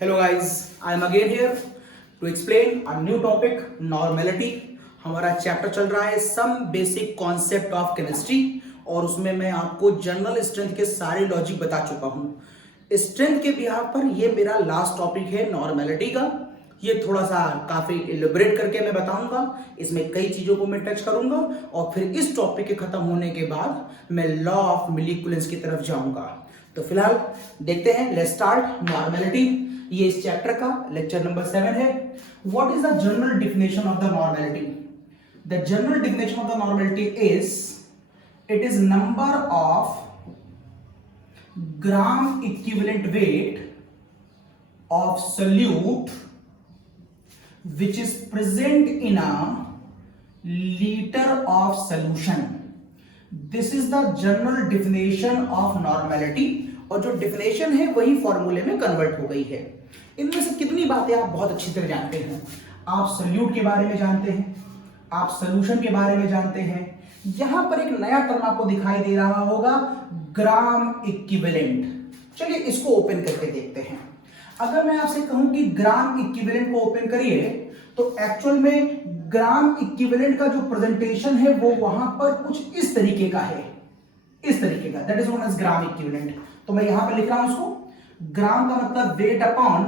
Hello guys, I am again here to explain a new topic, normality। हमारा chapter चल रहा है some basic concept of chemistry और उसमें मैं आपको जनरल स्ट्रेंथ के सारे लॉजिक बता चुका हूँ। स्ट्रेंथ के बिहार पर ये मेरा लास्ट टॉपिक है नॉर्मेलिटी का। ये थोड़ा सा काफी इलेबोरेट करके मैं बताऊंगा, इसमें कई चीजों को मैं टच करूंगा और फिर इस टॉपिक के खत्म होने के बाद मैं लॉ ऑफ मोलिक्यूल्स की तरफ जाऊंगा। तो फिलहाल देखते हैं, लेट्स स्टार्ट नॉर्मेलिटी। ये इस चैप्टर का लेक्चर नंबर 7 है। What is the general definition of the normality? The general definition of the normality is it is number of gram equivalent weight of solute which is present in a liter of solution. This is the general definition of normality और जो definition है वही फॉर्मूले में convert हो गई है। इनमें से कितनी बातें आप बहुत अच्छी तरह जानते हैं? आप solute के बारे में जानते हैं, आप solution के बारे में जानते हैं। यहां पर एक नया टर्म आपको दिखाई दे रहा होगा, ग्राम इक्विवेलेंट। चलिए इसको ओपन करके देखते हैं। अगर मैं आपसे कहूं कि ग्राम इक्विवेलेंट को ओपन करिए तो एक्चुअल में ग्राम इक्विवेलेंट का जो प्रेजेंटेशन है वो वहां पर कुछ इस तरीके का है, इस तरीके का, that is known as gram equivalent. तो मैं यहां पर लिख रहा हूं उसको, ग्राम का मतलब weight upon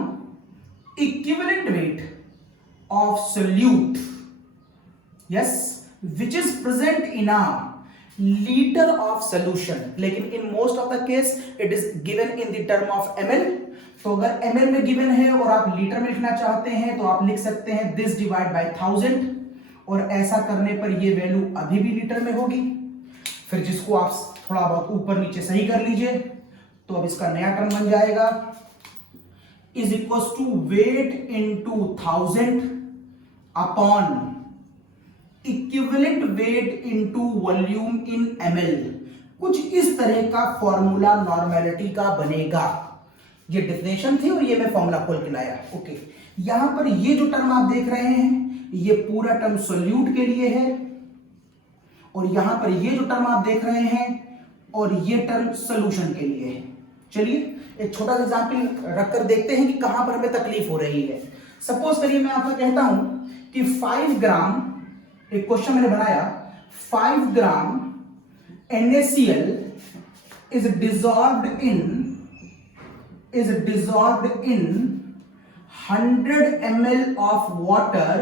equivalent weight of solute, yes, which is present in a litre of solution. लेकिन in most of the case it is given in the term of ml। तो अगर ml में गिवन है और आप litre में लिखना चाहते हैं तो आप लिख सकते हैं दिस डिवाइड बाय 1000, और ऐसा करने पर ये वैल्यू अभी भी लीटर में होगी। फिर जिसको आप थोड़ा बहुत ऊपर नीचे सही कर लीजिए तो अब इसका नया टर्म बन जाएगा is equal to weight into 1000 upon equivalent weight into volume in ml। कुछ इस तरह का फॉर्मूला नॉर्मेलिटी का बनेगा। ये डेफिनेशन थी और ये मैं फॉर्मूला खोल के लाया। ओके, यहां पर ये जो टर्म आप देख रहे हैं ये पूरा टर्म सोल्यूट के लिए है, और यहां पर ये जो टर्म आप देख रहे हैं और ये टर्म सोल्यूशन के लिए है। चलिए एक छोटा सा एग्जांपल रखकर देखते हैं कि कहां पर हमें तकलीफ हो रही है। सपोज करिए मैं आपको कहता हूं कि 5 ग्राम, एक क्वेश्चन मैंने बनाया, 5 ग्राम NaCl is dissolved in 100 ml of water,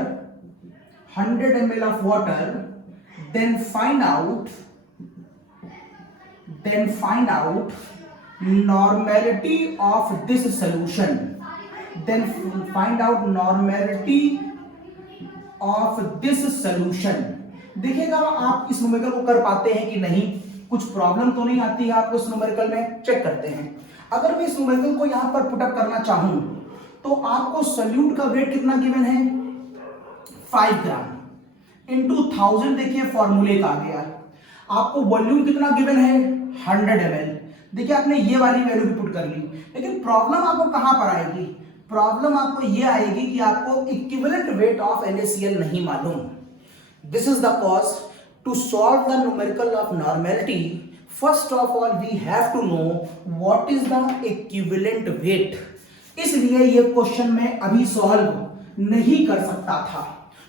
100 ml of water, then find out normality of this solution, then find out normality of this solution। देखिएगा आप इस न्यूमेरिकल को कर पाते हैं कि नहीं, कुछ प्रॉब्लम तो नहीं आती है आपको इस न्यूमेरिकल में, चेक करते हैं। अगर मैं इस न्यूमेरिकल को यहां पर पुटअप करना चाहूं तो आपको सोल्यूट का वेट कितना गिवन है, 5 ग्राम इनटू 1000, देखिए फॉर्मूले का आ गया। आपको वॉल्यूम कितना गिवन है, 100 ml। देखिए आपने ये वाली वैल्यू भी पुट कर ली, लेकिन प्रॉब्लम आपको कहां पर आएगी? प्रॉब्लम आपको ये आएगी कि आपको इक्विवेलेंट वेट ऑफ NaCl नहीं मालूम। This is the cause to solve the numerical of normality. First of all we have to know what is the equivalent weight. इसलिए ये क्वेश्चन मैं अभी सॉल्व नहीं कर सकता था,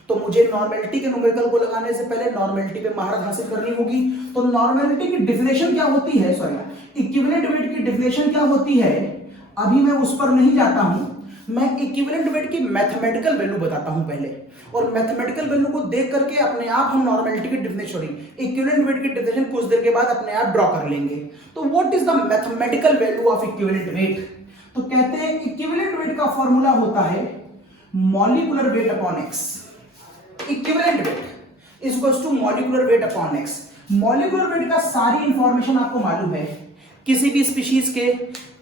तो मुझे नॉर्मेलिटी के न्यूमेरिकल को लगाने से पहले नॉर्मेलिटी पे महारत हासिल करनी होगी। तो नॉर्मेलिटी की डेफिनेशन क्या होती है, सॉरी इक्विवेलेंट वेट की डेफिनेशन क्या होती है, अभी मैं उस पर नहीं जाता हूं। मैं इक्विवेलेंट वेट की मैथमेटिकल वैल्यू बताता हूं पहले, और मैथमेटिकल वैल्यू को देख करके अपने आप हम नॉर्मेलिटी की डेफिनेशन, इक्विवेलेंट वेट की डेफिनेशन कुछ देर के बाद अपने आप ड्रॉ कर लेंगे। तो what is the mathematical value of equivalent weight? तो कहते हैं इक्विवेलेंट वेट का फॉर्मूला होता है molecular weight upon X. Equivalent weight is equal to molecular weight upon X. Molecular weight का सारी इंफॉर्मेशन आपको मालूम है। किसी भी स्पीशीज के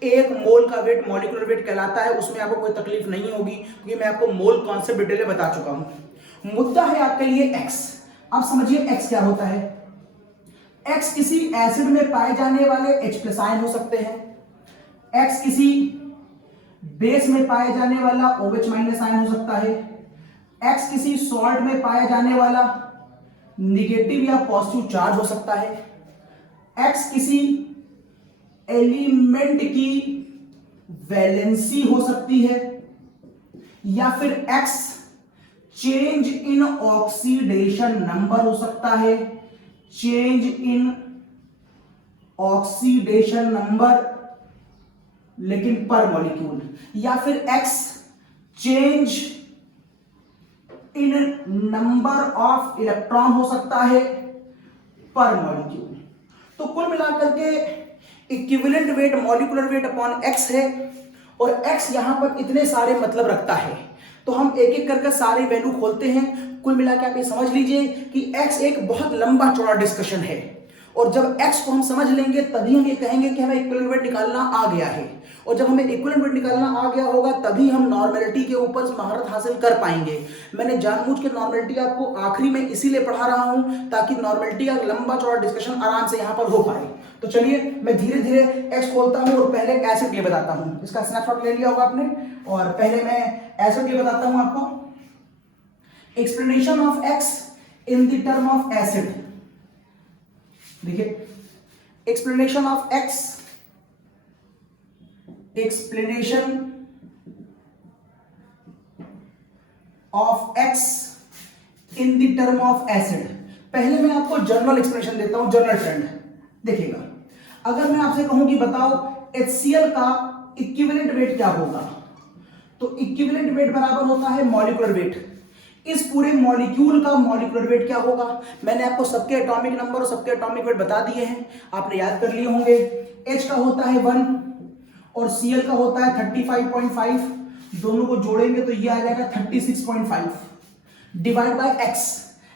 1 मोल का वेट मॉलिक्यूलर वेट कहलाता है, उसमें आपको कोई तकलीफ नहीं होगी क्योंकि मैं आपको मोल कॉन्सेप्ट डिटेल में बता चुका हूं। मुद्दा है आपके लिए एक्स। अब समझिए एक्स क्या होता है। एक्स किसी एसिड में पाए जाने वाले H+ आयन हो सकते हैं, एक्स किसी बेस में पाए जाने वाला OH- आयन हो सकता है, एक्स किसी सॉल्ट में पाया जाने वाला निगेटिव या पॉजिटिव चार्ज हो सकता है, एक्स किसी एलिमेंट की वैलेंसी हो सकती है, या फिर X change in oxidation number हो सकता है, चेंज इन ऑक्सीडेशन नंबर लेकिन पर मॉलिक्यूल, या फिर X change in number of electron हो सकता है पर मॉलिक्यूल। तो कुल मिलाकर के equivalent weight molecular weight upon X है, और X यहां पर इतने सारे मतलब रखता है, तो हम एक एक करके सारे वैल्यू खोलते हैं। कुल मिला के आप ये समझ लीजिए कि X एक बहुत लंबा चौड़ा डिस्कशन है, और जब X को हम समझ लेंगे तभी हम ये कहेंगे कि हमें इक्विवेलेंट वेट निकालना आ गया है, और जब हमें इक्विवेलेंट वेट निकालना आ गया होगा तभी हम नॉर्मेलिटी के ऊपर महारत हासिल कर पाएंगे। मैंने जानबूझ के नॉर्मेलिटी आपको आखिरी में इसीलिए पढ़ा रहा हूं ताकि नॉर्मेलिटी का लंबा चौड़ा डिस्कशन आराम से यहां पर हो पाए। तो चलिए मैं धीरे धीरे X खोलता हूं और पहले एसिड ये बताता हूं, इसका स्नैपशॉट ले लिया होगा आपने, और पहले मैं एसिड ये बताता हूं आपको। Explanation of X in the term of acid, देखिए explanation of X, explanation of X in the term of acid. पहले मैं आपको जनरल एक्सप्लेनेशन देता हूं, जनरल ट्रेंड देखिएगा। अगर मैं आपसे कहूं कि बताओ HCl का इक्विवेलेंट वेट क्या होगा, तो इक्विवेलेंट वेट बराबर होता है मॉलिक्यूलर वेट। इस पूरे मॉलिक्यूल का मॉलिक्यूलर वेट क्या होगा, मैंने आपको सबके एटॉमिक नंबर और सबके एटॉमिक वेट बता दिए हैं, आपने याद कर लिए होंगे। H का होता है 1 और Cl का होता है 35.5, दोनों को जोड़ेंगे तो ये आ जाएगा 36.5 डिवाइड बाय X।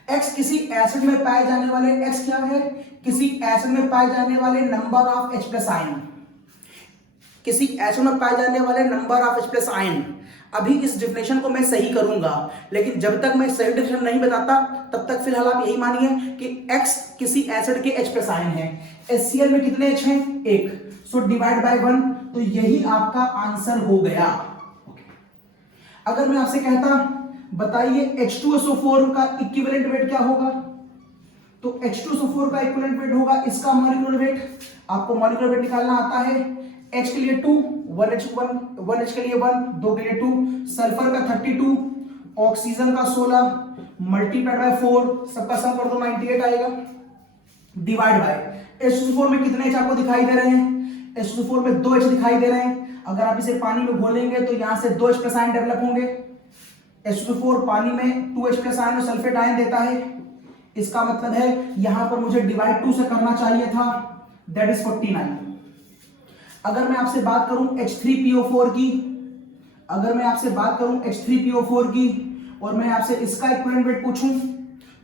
X किसी एसिड में पाए जाने वाले, X क्या है, किसी एसिड में पाए जाने वाले number of H plus ion, किसी एसिड में पाए जाने वाले number of H plus ion. अभी इस डिफिनेशन को मैं सही करूंगा, लेकिन जब तक मैं सही डिफिनेशन नहीं बताता तब तक फिलहाल आप यही मानिए कि X किसी एसिड के H प्लस आयन है। HCl में कितने H हैं, 1, सो डिवाइड बाय 1, तो यही आपका आंसर हो गया। अगर मैं आपसे कहता बताइए H2SO4 का इक्विवेलेंट वेट क्या होगा, तो H2SO4 का इक्विवेलेंट वेट होगा इसका मॉलिक्यूलर वेट। आपको मॉलिक्यूलर वेट निकालना आता है, H के लिए 2, 1H के लिए 1, 2 के लिए 2, सल्फर का 32, ऑक्सीजन का 16, मल्टीप्लाइड बाय 4, सबका सम कर दो 98 आएगा, डिवाइड बाय H2SO4 में कितने H आपको दिखाई दे रहे हैं, H2SO4 में 2 H दिखाई दे रहे हैं। अगर आप इसे पानी में घोलेंगे तो यहां से 2 H प्लस आयन डेवलप होंगे। H2SO4 पानी में 2 H प्लस आयन और सल्फेट आयन देता है, इसका मतलब है यहां पर मुझे डिवाइड 2 से करना चाहिए था, दैट इज 49। अगर मैं आपसे बात करूं H3PO4 की, अगर मैं आपसे बात करूं H3PO4 की और मैं आपसे इसका इक्विवेलेंट वेट पूछूं,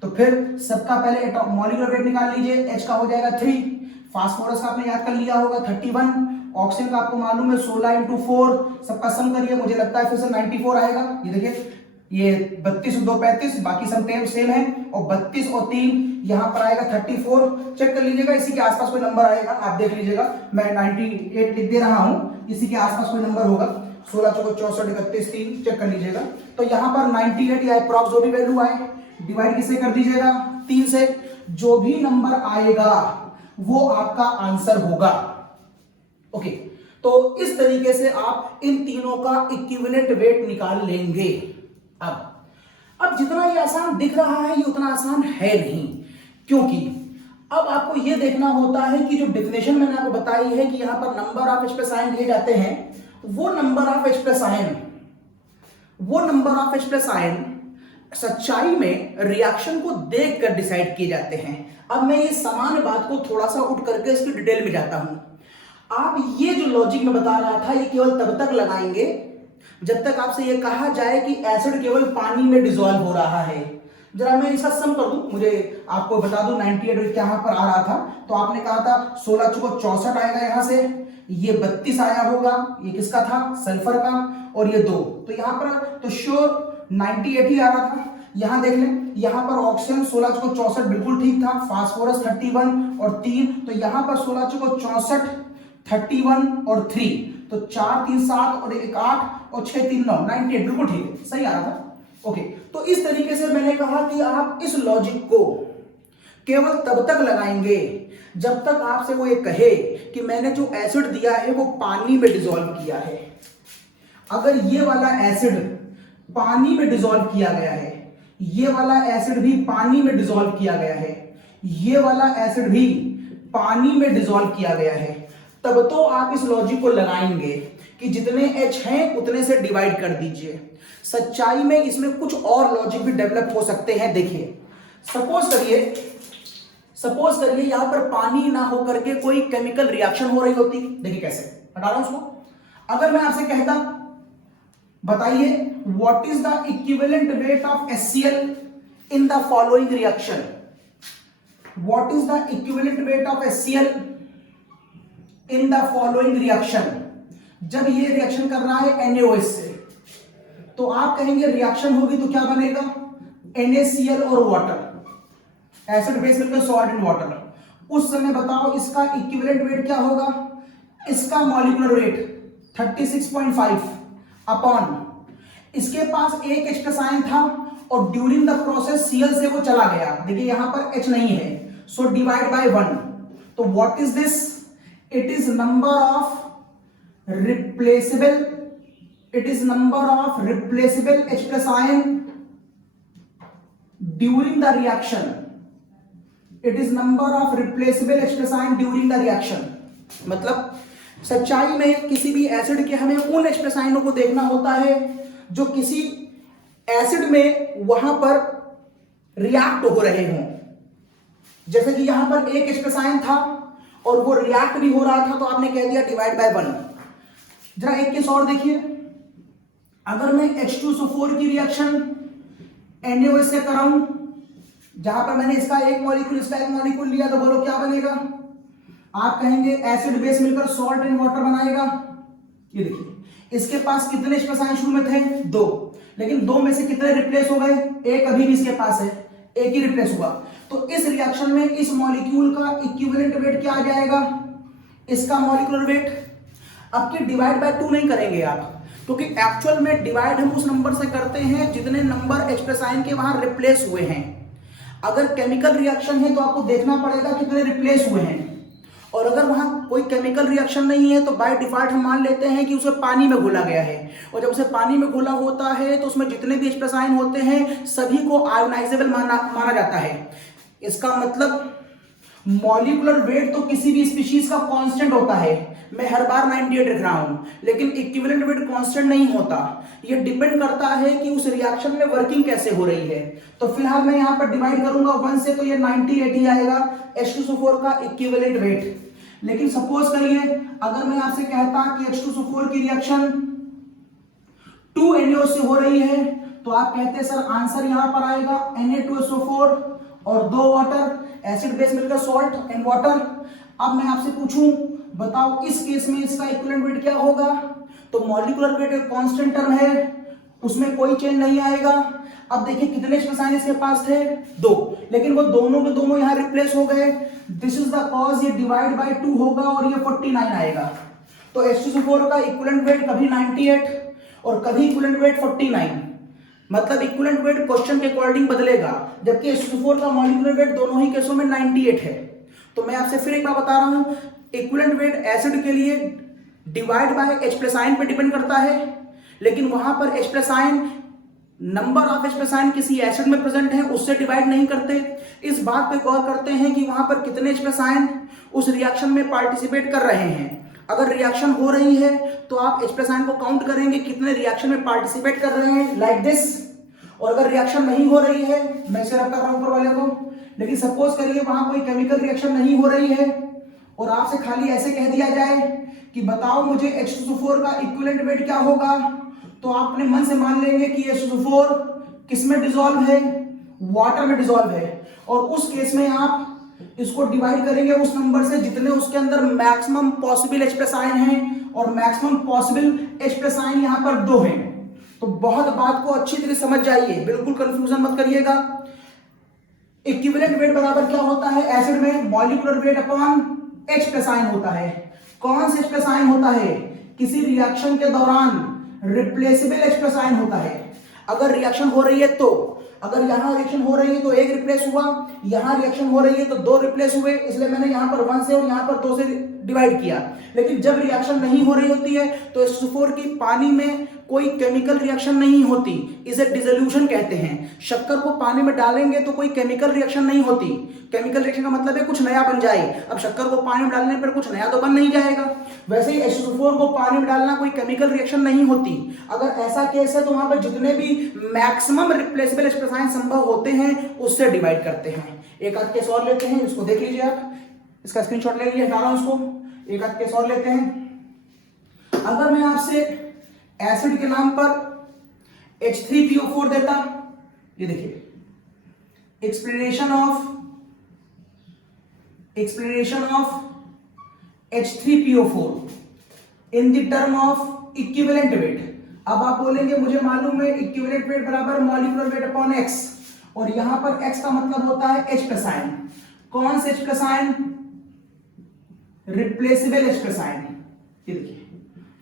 तो फिर सबका पहले मॉलिक्यूलर वेट निकाल लीजिए। H का हो जाएगा 3, फास्फोरस का आपने याद कर लिया होगा 31, ऑक्सीजन का आपको मालूम है 16 × 4, सबका सम करिए, मुझे लगता है फिर से 94 आएगा। ये देखिए ये 32 और 2 35, बाकी सब सेम है, और 32 और 3 यहां पर आएगा 34। चेक कर लीजिएगा, इसी के आसपास कोई नंबर आएगा, आप देख लीजिएगा, मैं 98 लिख दे रहा हूं, इसी के आसपास कोई नंबर होगा, 16 × 4 = 64, 31 3, चेक कर लीजिएगा। तो यहां पर 98 या अप्रॉक्स जो भी वैल्यू आए डिवाइड किससे कर दीजिएगा, 3 से, जो भी नंबर आएगा वो आपका आंसर होगा। ओके, तो इस तरीके से आप इन तीनों का इक्विवेलेंट वेट निकाल लेंगे। अब जितना ये आसान दिख रहा है ये उतना आसान है नहीं, क्योंकि अब आपको ये देखना होता है कि जो डेफिनेशन मैंने आपको बताई है कि यहां पर number of H plus ion दिए जाते हैं, वो number of H plus ion, वो number of H plus ion सच्चाई में रिएक्शन को देखकर डिसाइड किए जाते हैं। अब मैं ये सामान्य बात को थोड़ा सा उठ करके इसकी डिटेल में जाता हूं। आप ये जो लॉजिक में बता रहा था ये केवल तब तक लगाएंगे जब तक आपसे ये कहा जाए कि एसिड केवल पानी में डिसॉल्व हो रहा है। जरा मैं इसका सम कर दूं, मुझे आपको बता दूं 98 यहां पर आ रहा था, तो आपने कहा था 16 × 4 64 आएगा, यहां से ये 32 आया होगा, ये किसका था, सल्फर का, और ये 2, तो यहां पर तो श्योर 98 ही आ रहा था। यहां देख लें, यहां पर ऑक्सीजन 16 × 64 बिल्कुल ठीक था, फास्फोरस 31 और 3, तो यहां पर 16 × 64 31 और 3, तो 4 3 7 और 1 8 और 6 3 9, 98 बिल्कुल ठीक है, सही आ रहा था। ओके, तो इस तरीके से मैंने कहा कि आप इस लॉजिक को केवल तब तक लगाएंगे जब तक आपसे वो ये कहे कि मैंने जो एसिड दिया है वो पानी में डिसॉल्व किया है। अगर ये वाला एसिड पानी में डिसॉल्व किया गया है, ये वाला एसिड भी पानी में डिसॉल्व किया गया है, ये वाला एसिड भी पानी में डिसॉल्व किया गया है, तब तो आप इस लॉजिक को लगाएंगे कि जितने H हैं उतने से डिवाइड कर दीजिए। सच्चाई में इसमें कुछ और लॉजिक भी डेवलप हो सकते हैं। देखिए, सपोज करिए यहां पर पानी ना होकर के कोई केमिकल रिएक्शन हो रही होती। देखिए कैसे हटा रहा हूं उसको। अगर मैं आपसे कहता बताइए what is the equivalent weight of HCl in the following reaction, what is the equivalent weight of HCl in the following reaction. जब ये रिएक्शन कर रहा है NaOH से, तो आप कहेंगे रिएक्शन होगी तो क्या बनेगा, NaCl और वाटर, एसिड बेस मिलकर सॉल्ट एंड वाटर। उस समय बताओ इसका इक्विवेलेंट वेट क्या होगा, इसका मॉलिक्यूलर वेट 36.5 अपॉन, इसके पास एक H प्लस आयन था और ड्यूरिंग द प्रोसेस Cl से वो चला गया। देखिए यहां पर H नहीं है, सो डिवाइड बाय 1। तो what is this, it is number of replaceable, it is number of replaceable H plus ion during the reaction, it is number of replaceable H plus ion during the reaction। मतलब सच्चाई में किसी भी acid के हमें उन H plus आयनों को देखना होता है जो किसी एसिड में वहां पर रिएक्ट हो रहे हों। जैसे कि यहां पर एक H plus आयन था और वो रिएक्ट भी हो रहा था, तो आपने कह दिया डिवाइड बाय 1। जरा एक केस और देखिए, अगर मैं H2SO4 की रिएक्शन NaOH से कराऊं, जहां पर मैंने इसका एक मॉलिक्यूल इसका एक मॉलिक्यूल लिया, तो बोलो क्या बनेगा। आप कहेंगे एसिड बेस मिलकर सॉल्ट एंड वाटर बनाएगा। ये देखिए इसके पास कितने H+ आयन शुरू में थे, 2, लेकिन 2 में से कितने रिप्लेस हो गए, एक अभी भी इसके पास है, एक ही रिप्लेस हुआ। तो इस रिएक्शन में इस मॉलिक्यूल का इक्विवेलेंट वेट क्या आ जाएगा, इसका मॉलिक्यूलर वेट। अब की डिवाइड बाय 2 नहीं करेंगे आप, क्योंकि एक्चुअल में डिवाइड हम उस नंबर से करते हैं जितने नंबर H+ आयन के वहां रिप्लेस हुए हैं। अगर केमिकल रिएक्शन है तो आपको देखना पड़ेगा कितने रिप्लेस हुए हैं, और अगर वहां कोई केमिकल रिएक्शन नहीं है तो बाय डिफॉल्ट हम मान लेते हैं कि उसे पानी में घोला गया है, और जब उसे पानी में घोला होता है तो उसमें जितने भी H+ आयन होते हैं सभी को आयोनाइजेबल माना जाता है। इसका मतलब मॉलिक्यूलर वेट तो किसी भी स्पीशीज का कांस्टेंट होता है। मैं हर बार 98 रख रहा हूं, लेकिन इक्विवेलेंट वेट कांस्टेंट नहीं होता। ये डिपेंड करता है कि उस रिएक्शन में वर्किंग कैसे हो रही है। तो फिलहाल मैं यहां पर डिवाइड करूंगा 1 से, तो ये 98 ही आएगा H2SO4 का इक्विवेलेंट वेट। लेकिन सपोज करिए अगर मैं आपसे कहता कि H2SO4 की रिएक्शन 2 NaOH से हो रही है, तो आप कहते सर आंसर यहां पर आएगा Na2SO4 और 2 वाटर, एसिड बेस मिलकर सॉल्ट एंड वाटर। अब मैं आपसे पूछूं बताओ इस केस में इसका इक्विवेलेंट वेट क्या होगा, तो मॉलिक्यूलर वेट एक कांस्टेंट टर्म है, उसमें कोई चेंज नहीं आएगा। अब देखिए कितने H+ आयन इसके पास थे, 2, लेकिन वो दोनों के दोनों यहां रिप्लेस हो गए। दिस इज द कॉज, ये डिवाइड बाय 2 होगा और ये 49 आएगा। तो H2SO4 का इक्विवेलेंट वेट कभी 98 और कभी इक्विवेलेंट वेट 49, मतलब इक्विवेलेंट वेट क्वेश्चन के अकॉर्डिंग बदलेगा, जबकि H2SO4 का मॉलिक्यूलर वेट दोनों ही केसों में 98 है। तो मैं आपसे फिर एक बार बता रहा हूं, इक्विवेलेंट वेट एसिड के लिए डिवाइड बाय H+ आयन पे डिपेंड करता है, लेकिन वहां पर H+ ion number of H+ ion किसी एसिड में प्रेजेंट है उससे डिवाइड नहीं करते। इस बात पे गौर करते हैं कि वहां पर कितने H+ आयन उस रिएक्शन में पार्टिसिपेट कर रहे हैं। अगर रिएक्शन हो रही है तो आप H+ आयन को काउंट करेंगे कितने रिएक्शन में पार्टिसिपेट कर रहे हैं, लाइक दिस। और अगर रिएक्शन नहीं हो रही है, मैं इसे रख कर रहा हूं ऊपर वाले को, लेकिन सपोज करिए वहां कोई केमिकल रिएक्शन नहीं हो रही है और आपसे खाली ऐसे कह दिया जाए कि बताओ मुझे H2SO4 का इक्विवेलेंट वेट क्या होगा, तो आप अपने मन से मान लेंगे कि H2SO4 किस में डिसॉल्व है, वाटर में डिसॉल्व है, और उस केस में आप इसको डिवाइड करेंगे उस नंबर से जितने उसके अंदर मैक्सिमम पॉसिबल H+ आयन हैं, और मैक्सिमम पॉसिबल H+ आयन यहां पर 2 हैं। तो बहुत बात को अच्छी तरह समझ जाइए, बिल्कुल कंफ्यूजन मत करिएगा। इक्विवेलेंट वेट बराबर क्या होता है, एसिड में molecular weight upon H+ ion होता है। कौन सा H+ आयन होता है, किसी रिएक्शन के दौरान रिप्लेसेबल H+ आयन होता है। अगर रिएक्शन हो रही है तो अगर यहाँ रिएक्शन हो रही है तो एक रिप्लेस हुआ, यहाँ रिएक्शन हो रही है तो दो रिप्लेस हुए, इसलिए मैंने यहाँ पर 1 से और यहाँ पर 2 से डिवाइड किया। लेकिन जब रिएक्शन नहीं हो रही होती है तो H2O की पानी में कोई केमिकल रिएक्शन नहीं होती, इसे डिसोल्यूशन कहते हैं। शक्कर को पानी में डालेंगे तो कोई केमिकल रिएक्शन नहीं होती। केमिकल रिएक्शन का मतलब है कुछ नया बन जाए। अब शक्कर को पानी में डालने पर कुछ नया तो बन नहीं जाएगा, वैसे ही H2O को पानी में डालना कोई केमिकल रिएक्शन नहीं होती। अगर ऐसा केस है तो वहां पर जितने भी मैक्सिमम रिप्लेसेबल H+ संभव होते हैं उससे डिवाइड करते हैं। एक आध केस और लेते हैं, इसको देख लीजिए आप, इसका स्क्रीनशॉट ले लीजिए, डालो उसको। एक आध केस और लेते हैं। अगर मैं आपसे एसिड के नाम पर H3PO4 देता, ये देखिए, explanation of H3PO4 in the term of equivalent wait. अब आप बोलेंगे मुझे मालूम है इक्विवेलेंट वेट बराबर मॉलिक्यूलर वेट अपॉन x, और यहां पर x का मतलब होता है H+ आयन। कौन से H+ ion? Replaceable H+ ion. ये देखिए,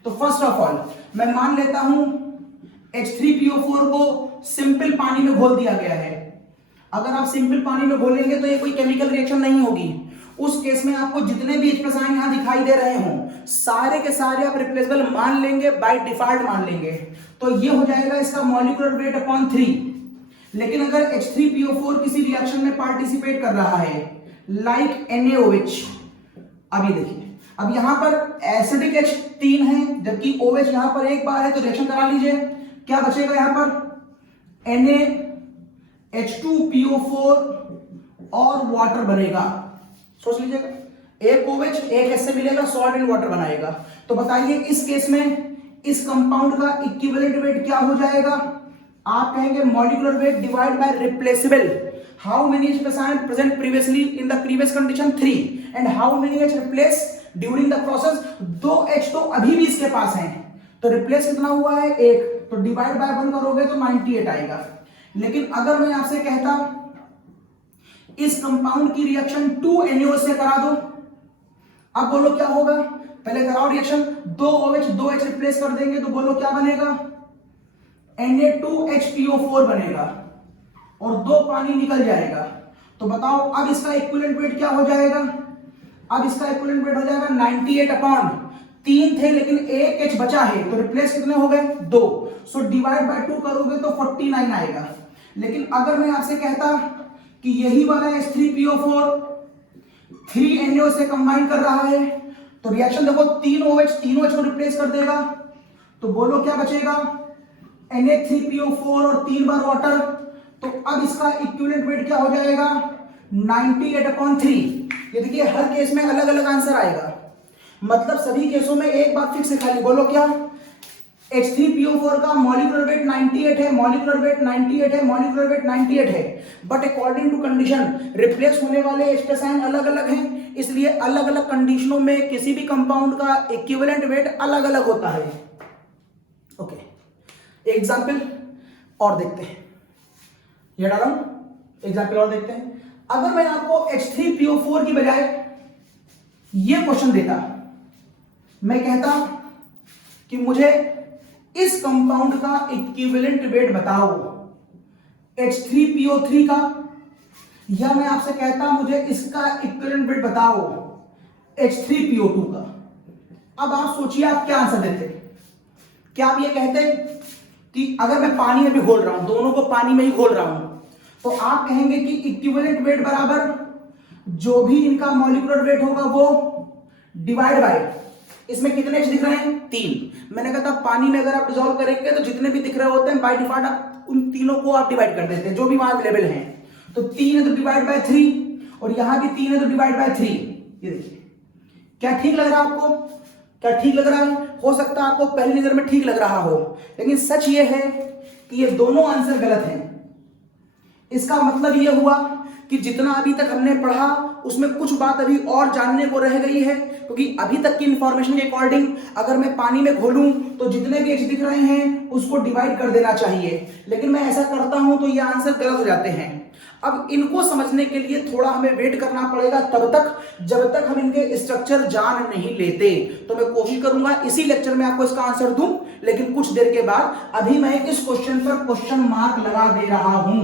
तो फर्स्ट ऑफ ऑल मैं मान लेता हूं H3PO4 को सिंपल पानी में घोल दिया गया है। अगर आप सिंपल पानी में घोलेंगे तो ये कोई केमिकल रिएक्शन नहीं होगी। उस केस में आपको जितने भी H+ आयन यहां दिखाई दे रहे हों सारे के सारे आप रिप्लेसेबल मान लेंगे, बाय डिफॉल्ट मान लेंगे। तो ये हो जाएगा इसका मॉलिक्यूलर वेट अपॉन 3। लेकिन अगर H3PO4 किसी रिएक्शन में पार्टिसिपेट कर रहा है लाइक NaOH, अब ये देखिए, अब यहां पर एसिडिक H 3 है जबकि OH यहां पर एक बार है, तो रिएक्शन करा लीजिए। क्या बचेगा यहां पर? NaH2PO4 और वाटर बनेगा। सोच लीजिएगा, एक OH एक H से मिलेगा, सॉल्ट एंड वाटर बनाएगा। तो बताइए इस केस में इस कंपाउंड का इक्विवेलेंट वेट क्या हो जाएगा? आप कहेंगे molecular weight divide by replaceable. How many H+ ion present previously in the previous condition? 3। And how many H replace during the process? 2 H तो अभी भी इसके पास हैं, तो रिप्लेस कितना हुआ है? 1। तो डिवाइड बाय 1 करोगे तो 98 आएगा। लेकिन अगर मैं आपसे कहता इस कंपाउंड की रिएक्शन 2NaO से करा दो, अब बोलो क्या होगा? पहले कराओ रिएक्शन, 2 OH 2 H रिप्लेस कर देंगे तो बोलो क्या बनेगा? Na2HPO4 बनेगा और 2 पानी निकल जाएगा। तो बताओ अब इसका इक्विवेलेंट वेट क्या हो जाएगा? अब इसका इक्विवेलेंट वेट हो जाएगा 98 अपॉन 3 थे लेकिन एक H बचा है, तो रिप्लेस कितने हो गए? 2। सो डिवाइड बाय 2 करोगे तो 49 आएगा। लेकिन अगर मैं आपसे कहता कि यही वाला H3PO4 3NaO से कंबाइन कर रहा है, तो रिएक्शन देखो, 3 OH को रिप्लेस कर देगा, तो बोलो क्या बचेगा? Na3PO4 और 3 बार वाटर। तो अब इसका इक्विवेलेंट वेट क्या हो जाएगा? 98 अपॉन 3। ये देखिए हर केस में अलग अलग आंसर आएगा, मतलब सभी केसों में एक बात फिक्स है खाली। बोलो क्या? H3PO4 का मॉलिक्यूलर वेट 98 है, मॉलिक्यूलर वेट 98 है, मॉलिक्यूलर वेट 98 है, but according to condition replace होने वाले H+ आयन अलग अलग हैं, इसलिए अलग अलग कंडीशनों में किसी भी कंपाउंड का इक्विवेलेंट वेट अलग अलग होता है। ओके, एग्जाम्पल और देखते हैं, ये डाला हूं, एग्जाम्पल और देखते हैं। अगर मैं आपको H3PO4 की बजाय ये क्वेश्चन देता, मैं कहता कि मुझे इस कंपाउंड का इक्विवेलेंट वेट बताओ H3PO3 का, या मैं आपसे कहता मुझे इसका इक्विवेलेंट वेट बताओ H3PO2 का, अब आप सोचिए आप क्या आंसर देते? क्या आप ये कहते कि अगर मैं पानी में भी घोल रहा हूं, दोनों को पानी में ही घोल रहा हूं, तो आप कहेंगे कि इक्विवेलेंट वेट बराबर जो भी इनका मॉलिक्यूलर वेट होगा वो डिवाइड बाय, इसमें कितने H दिख रहे हैं? 3। मैंने कहा था पानी में अगर आप डिसॉल्व करेंगे तो जितने भी दिख रहे होते हैं बाय डिफॉल्ट आप उन तीनों को आप डिवाइड कर देते हैं जो भी वहां अवेलेबल हैं। तो 3 है तो डिवाइड बाय 3, और यहां भी 3 है तो डिवाइड बाय 3। ये देखिए, क्या ठीक लग रहा है आपको? क्या ठीक लग रहा है? हो सकता है आपको पहली नजर में ठीक लग रहा हो, लेकिन सच ये है कि ये दोनों आंसर गलत हैं। इसका मतलब ये हुआ कि जितना अभी तक हमने पढ़ा उसमें कुछ बात अभी और जानने को रह गई है, क्योंकि अभी तक की इंफॉर्मेशन के अकॉर्डिंग अगर मैं पानी में घोलूं तो जितने भी H दिख रहे हैं उसको डिवाइड कर देना चाहिए, लेकिन मैं ऐसा करता हूं तो ये आंसर गलत हो जाते हैं। अब इनको समझने के लिए थोड़ा हमें वेट करना पड़ेगा तब तक जब तक हम इनके स्ट्रक्चर जान नहीं लेते। तो मैं कोशिश करूंगा इसी लेक्चर में आपको इसका आंसर दूं, लेकिन कुछ देर के बाद। अभी मैं इस क्वेश्चन पर क्वेश्चन मार्क लगा दे रहा हूं।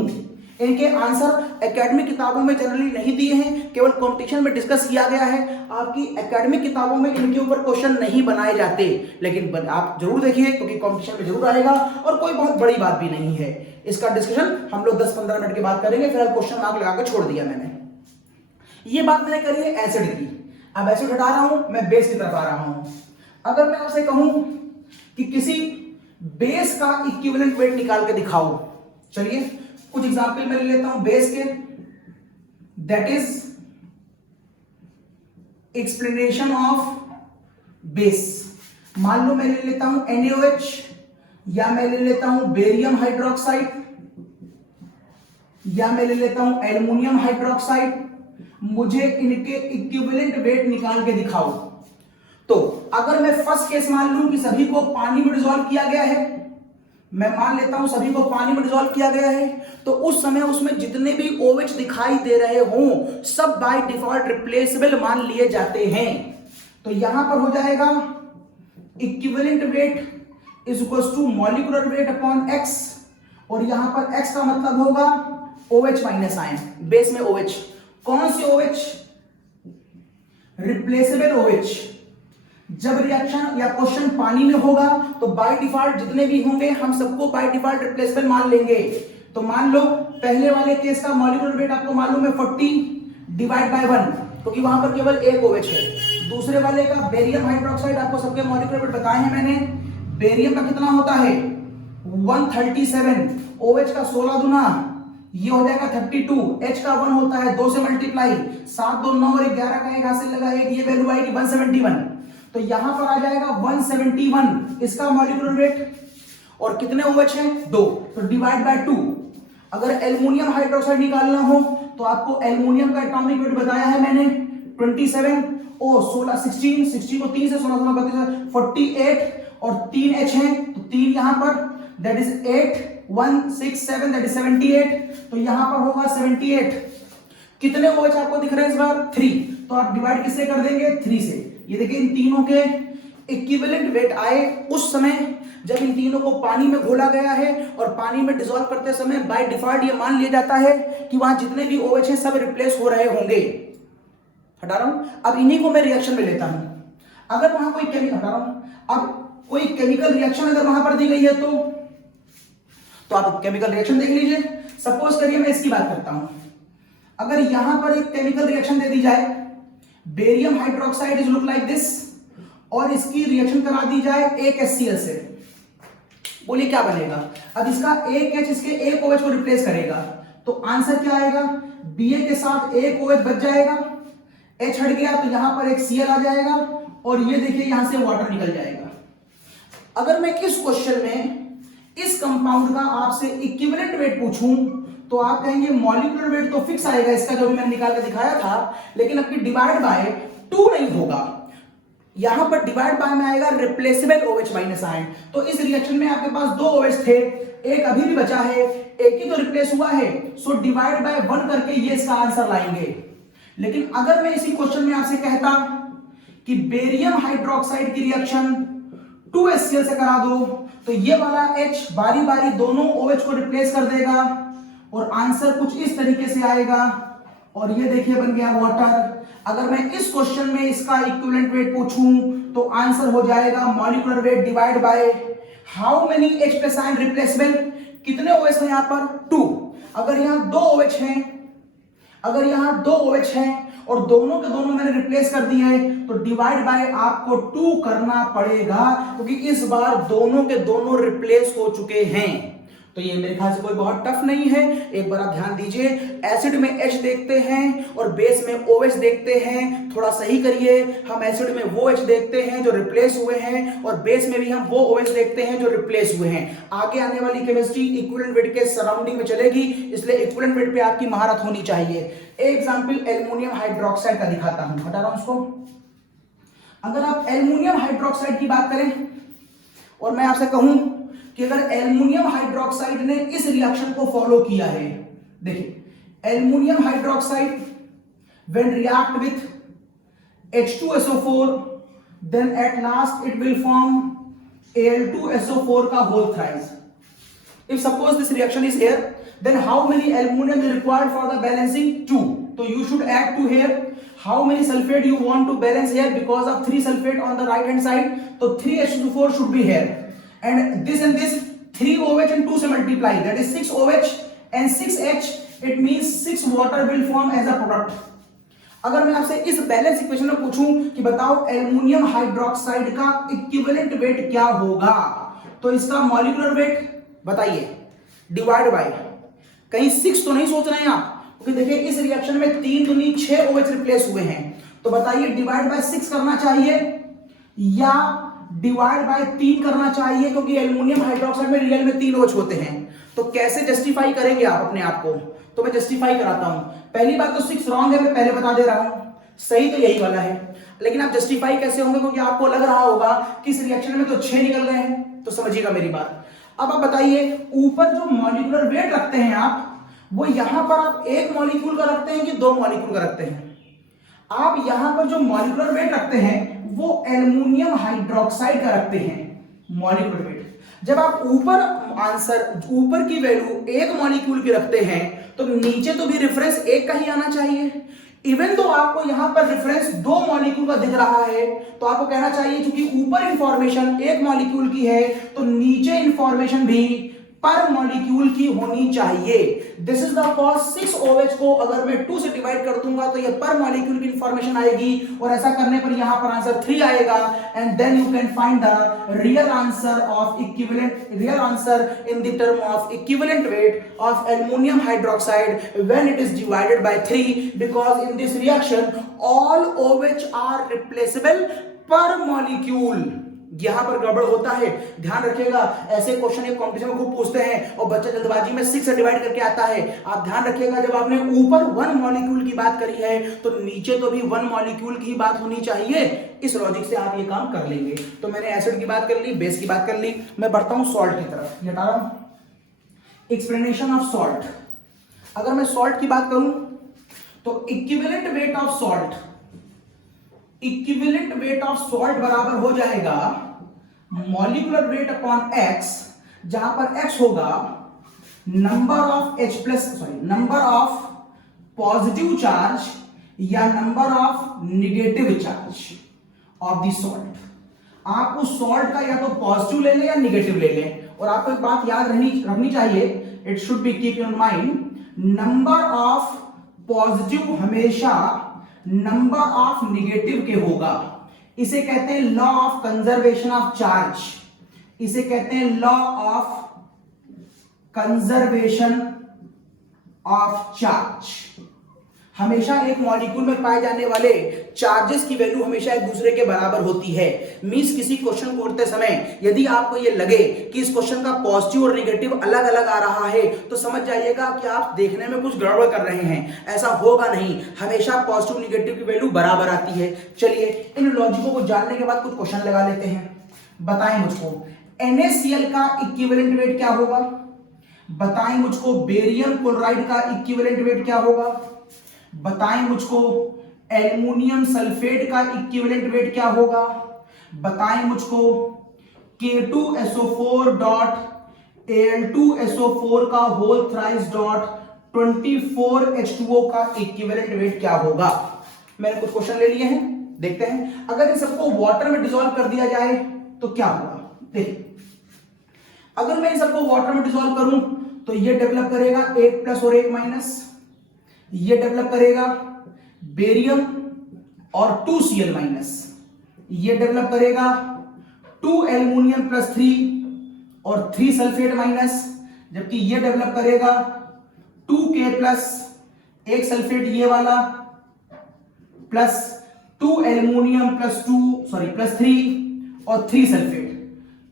इनके आंसर एकेडमिक किताबों में जनरली नहीं दिए हैं, केवल कंपटीशन में डिस्कस किया गया है। आपकी एकेडमिक किताबों में इनके ऊपर क्वेश्चन नहीं बनाए जाते, लेकिन आप जरूर देखिए क्योंकि कंपटीशन में जरूर आएगा और कोई बहुत बड़ी बात भी नहीं है। इसका डिस्कशन हम लोग 10-15 मिनट के बाद करेंगे। फिलहाल क्वेश्चन मार्क लगा के छोड़ दिया मैंने। ये बात मैंने करी है एसिड की। अब एसिड हटा रहा हूं, मैं बेस की तरफ आ रहा हूं। अगर मैं आपसे कहूं कि किसी बेस का इक्विवेलेंट वेट निकाल के दिखाओ, चलिए कुछ एग्जाम्पल मैं ले लेता हूं बेस के। That is explanation of base. मान लो मैं ले लेता हूं NaOH, या मैं ले लेता हूं बेरियम हाइड्रोक्साइड, या मैं ले लेता हूं एल्युमिनियम हाइड्रोक्साइड। मुझे इनके इक्विवेलेंट वेट निकाल के दिखाओ। तो अगर मैं फर्स्ट केस मान लूं कि सभी को पानी में डिसॉल्व किया गया है, मैं मान लेता हूं सभी को पानी में डिसॉल्व किया गया है, तो उस समय उसमें जितने भी OH दिखाई दे रहे हों सब बाय डिफॉल्ट रिप्लेसेबल मान लिए जाते हैं। तो यहां पर हो जाएगा equivalent weight is equal to molecular weight upon X, और यहां पर X का मतलब होगा OH माइनस आयन, बेस में OH। कौन सी OH? Replaceable OH। जब रिएक्शन या क्वेश्चन पानी में होगा तो बाय डिफॉल्ट जितने भी होंगे हम सबको बाय डिफॉल्ट रिप्लेसेबल मान लेंगे। तो मान लो पहले वाले केस का मॉलिक्यूलर वेट आपको मालूम है 40 डिवाइड बाय 1, क्योंकि वहां पर केवल एक OH है। दूसरे वाले का बेरियम हाइड्रोक्साइड आपको सबके मॉलिक्यूलर वेट बताए हैं मैंने। बेरियम का कितना होता है 137, OH का 16 गुना, ये हो जाएगा 32, H का 1 होता है 2 से मल्टीप्लाई, 7 2 9 और 11 का एक हासिल लगा है, ये वैल्यू आएगी 171। तो यहां पर आ जाएगा 171 इसका मॉलिक्यूलर वेट, और कितने OH हैं 2, तो डिवाइड बाय 2। अगर एल्युमिनियम हाइड्रोक्साइड निकालना हो तो आपको एल्युमिनियम का एटॉमिक वेट बताया है मैंने 27, ओ 16 16 16 को 3 से 16 16 32 48, और 3 H हैं तो 3 यहां पर, दैट इज 8 1 6 7 दैट इज 78। तो यहां पर होगा 78। कितने OH आपको दिख रहे हैं इस बार 3, तो आप डिवाइड किससे कर देंगे 3 से। ये देखिए इन तीनों के इक्विवेलेंट वेट आए उस समय जब इन तीनों को पानी में घोला गया है, और पानी में डिसॉल्व करते समय बाय डिफॉल्ट ये मान लिया जाता है कि वहां जितने भी OH हैं सब रिप्लेस हो रहे होंगे। हटा रहा हूं, अब इन्हीं को मैं रिएक्शन में लेता हूं। अगर वहां कोई केमिकल, हटा रहा हूं, अब कोई केमिकल रिएक्शन अगर वहां पर दी गई है तो आप केमिकल रिएक्शन देख लीजिए। सपोज करिए मैं इसकी बात करता हूं, अगर यहां पर एक केमिकल रिएक्शन दे दी जाए, barium hydroxide is look like this, और इसकी रिएक्शन करा दी जाए एक HCl से, बोलिए क्या बनेगा। अब इसका एक H इसके एक OH को रिप्लेस करेगा, तो आंसर क्या आएगा, Ba के साथ एक OH बच जाएगा, H हट गया तो यहां पर एक Cl आ जाएगा, और ये देखिए यहां से वाटर निकल जाएगा। अगर मैं इस क्वेश्चन में इस कंपाउंड का आपसे इक्विवेलेंट वेट पूछूं तो आप कहेंगे मॉलिक्यूलर वेट तो फिक्स आएगा इसका, जो भी मैंने निकाल के दिखाया था, लेकिन आपकी डिवाइड बाय 2 नहीं होगा। यहां पर डिवाइड बाय में आएगा रिप्लेसेबल OH माइनस आयन। तो इस रिएक्शन में आपके पास 2 OH थे, एक अभी भी बचा है, एक ही तो रिप्लेस हुआ है, सो डिवाइड बाय 1 करके ये इसका आंसर लाएंगे। लेकिन अगर मैं इसी क्वेश्चन में आपसे कहता कि बेरियम हाइड्रोक्साइड की रिएक्शन 2HCl से करा दो, तो ये वाला H बारी बारी दोनों OH को रिप्लेस कर देगा, और आंसर कुछ इस तरीके से आएगा, और ये देखिए बन गया वाटर। अगर मैं इस क्वेश्चन में इसका इक्विवेलेंट वेट पूछूं तो आंसर हो जाएगा molecular weight divide by how many H plus ion replaceable, कितने OH हैं यहां पर 2। अगर यहां 2 OH हैं, अगर यहां 2 OH हैं और दोनों के दोनों मैंने रिप्लेस कर दिए हैं, तो डिवाइड बाय आपको 2 करना पड़ेगा, क्योंकि इस बार दोनों के दोनों रिप्लेस हो चुके हैं। तो ये मेरे ख्याल से कोई बहुत टफ नहीं है। एक बार आप ध्यान दीजिए, एसिड में H देखते हैं और बेस में OH देखते हैं, थोड़ा सही करिए। हम एसिड में वो H देखते हैं जो रिप्लेस हुए हैं, और बेस में भी हम वो OH देखते हैं जो रिप्लेस हुए हैं। आगे आने वाली केमिस्ट्री इक्विवेलेंट वेट के सराउंडिंग में चलेगी, इसलिए इक्विवेलेंट वेट पे आपकी महारत होनी चाहिए। एक एग्जांपल एल्युमिनियम हाइड्रोक्साइड का दिखाता हूं, हटा रहा हूं उसको। अगर आप एल्युमिनियम हाइड्रोक्साइड की बात करें और मैं आपसे कहूं कि अगर एल्युमिनियम हाइड्रोक्साइड ने इस रिएक्शन को फॉलो किया है, देखिए aluminium hydroxide when react with H2SO4 then at last it will form Al2SO4 का whole thrice. If suppose this reaction is here, then how many aluminum is required for the balancing? 2. So you should add 2 here. How many sulfate you want to balance here? Because of 3 sulfate on the right hand side, so 3 H2O4 should be here. And this 3 OH and 2 से multiply, that is 6 OH and 6 H. It means 6 water will form as a product. अगर मैं आपसे इस balance equation में पूछूं कि बताओ aluminium hydroxide का इक्विवेलेंट वेट क्या होगा, तो इसका मॉलिक्यूलर वेट बताइए डिवाइड बाय, कहीं 6 तो नहीं सोच रहे हैं आप, क्योंकि देखिए इस रिएक्शन में 3 दूनी 6 OH रिप्लेस हुए हैं, तो बताइए डिवाइड बाय 6 करना चाहिए या डिवाइड बाय 3 करना चाहिए, क्योंकि एल्युमिनियम हाइड्रोक्साइड में रियल में 3 OH होते हैं। तो कैसे जस्टिफाई करेंगे आप अपने आप को, तो मैं जस्टिफाई कराता हूं। पहली बात तो 6 रॉन्ग है, मैं पहले बता दे रहा हूं, सही तो यही वाला है, लेकिन आप जस्टिफाई कैसे होंगे, क्योंकि आपको लग रहा होगा कि इस रिएक्शन में तो 6 निकल गए हैं, तो समझिएगा मेरी बात। अब आप बताइए ऊपर जो मॉलिक्यूलर वेट रखते हैं आप, वो यहां पर आप 1 मॉलिक्यूल का रखते हैं कि 2 मॉलिक्यूल का रखते हैं? आप यहां पर जो मॉलिक्यूलर वेट रखते हैं वो एल्युमिनियम हाइड्रोक्साइड का रखते हैं मॉलिक्यूलर वेट। जब आप ऊपर की वैल्यू 1 मॉलिक्यूल की रखते हैं तो नीचे तो भी रेफरेंस 1 का ही आना चाहिए। इवन तो आपको यहां पर रेफरेंस 2 मॉलिक्यूल का दिख रहा है, तो आपको कहना चाहिए क्योंकि ऊपर इंफॉर्मेशन 1 मॉलिक्यूल की है तो नीचे इंफॉर्मेशन भी पर मॉलिक्यूल की होनी चाहिए। This is the cause 6 OH को अगर मैं 2 से डिवाइड कर दूंगा तो ये पर मॉलिक्यूल की इंफॉर्मेशन आएगी, और ऐसा करने पर यहां पर आंसर 3 आएगा, and then you can find the real answer of equivalent, real answer in the term of equivalent weight of aluminium hydroxide when it is divided by 3, because in this reaction all OH are replaceable per molecule. यहां पर गड़बड़ होता है, ध्यान रखिएगा। ऐसे question एक competition में खूब पूछते हैं और बच्चा जल्दबाजी में 6 से डिवाइड करके आता है। आप ध्यान रखिएगा, जब आपने ऊपर 1 मॉलिक्यूल की बात करी है तो नीचे तो भी 1 मॉलिक्यूल की बात होनी चाहिए। इस लॉजिक से आप ये काम कर लेंगे। तो मैंने एसिड की बात कर ली, बेस की बात कर ली, मैं बढ़ता हूं सॉल्ट की तरफ। ये बता रहा हूं एक्सप्लेनेशन ऑफ सॉल्ट। अगर मैं सॉल्ट की बात करूं तो equivalent weight of salt, equivalent weight of salt बराबर हो जाएगा मॉलिक्यूलर वेट अपॉन x, जहां पर x होगा number of number of positive charge या number of negative charge of the salt. आप उस सॉल्ट का या तो पॉजिटिव ले लें या नेगेटिव ले लें, और आपको एक बात याद रखनी चाहिए, it should be keep in mind, number of positive हमेशा नंबर ऑफ नेगेटिव के होगा। इसे कहते हैं law of conservation of charge, इसे कहते हैं law of conservation of charge. हमेशा एक मॉलिक्यूल में पाए जाने वाले चार्जेस की वैल्यू हमेशा एक दूसरे के बराबर होती है। मींस किसी क्वेश्चन को करते समय यदि आपको ये लगे कि इस क्वेश्चन का पॉजिटिव और नेगेटिव अलग अलग आ रहा है तो समझ जाइएगा कि आप देखने में कुछ गड़बड़ कर रहे हैं। ऐसा होगा नहीं, हमेशा पॉजिटिव नेगेटिव की वैल्यू बराबर आती है। चलिए इन लॉजिकों को जानने के बाद कुछ क्वेश्चन लगा लेते हैं। बताएं मुझको NaCl का इक्विवेलेंट वेट क्या होगा, बताएं मुझको बेरियम क्लोराइड का इक्विवेलेंट वेट क्या होगा, बताएं मुझको एल्युमिनियम सल्फेट का इक्विवेलेंट वेट क्या होगा, बताएं मुझको K2SO4 डॉट Al2SO4 का होल थ्राइस डॉट 24H2O का इक्विवेलेंट वेट क्या होगा। मैंने कुछ क्वेश्चन ले लिए हैं, देखते हैं। अगर इन सबको वाटर में डिसॉल्व कर दिया जाए तो क्या होगा। देखिए अगर मैं इन सबको वाटर में डिसॉल्व करूं तो ये डेवलप करेगा 1 प्लस और 1 माइनस, ये डेवलप करेगा बेरियम और 2Cl माइनस, ये डेवलप करेगा 2 एल्युमिनियम प्लस 3 और 3 सल्फेट माइनस, जबकि ये डेवलप करेगा 2K प्लस 1 सल्फेट ये वाला प्लस 2 एल्युमिनियम प्लस 3 और 3 सल्फेट।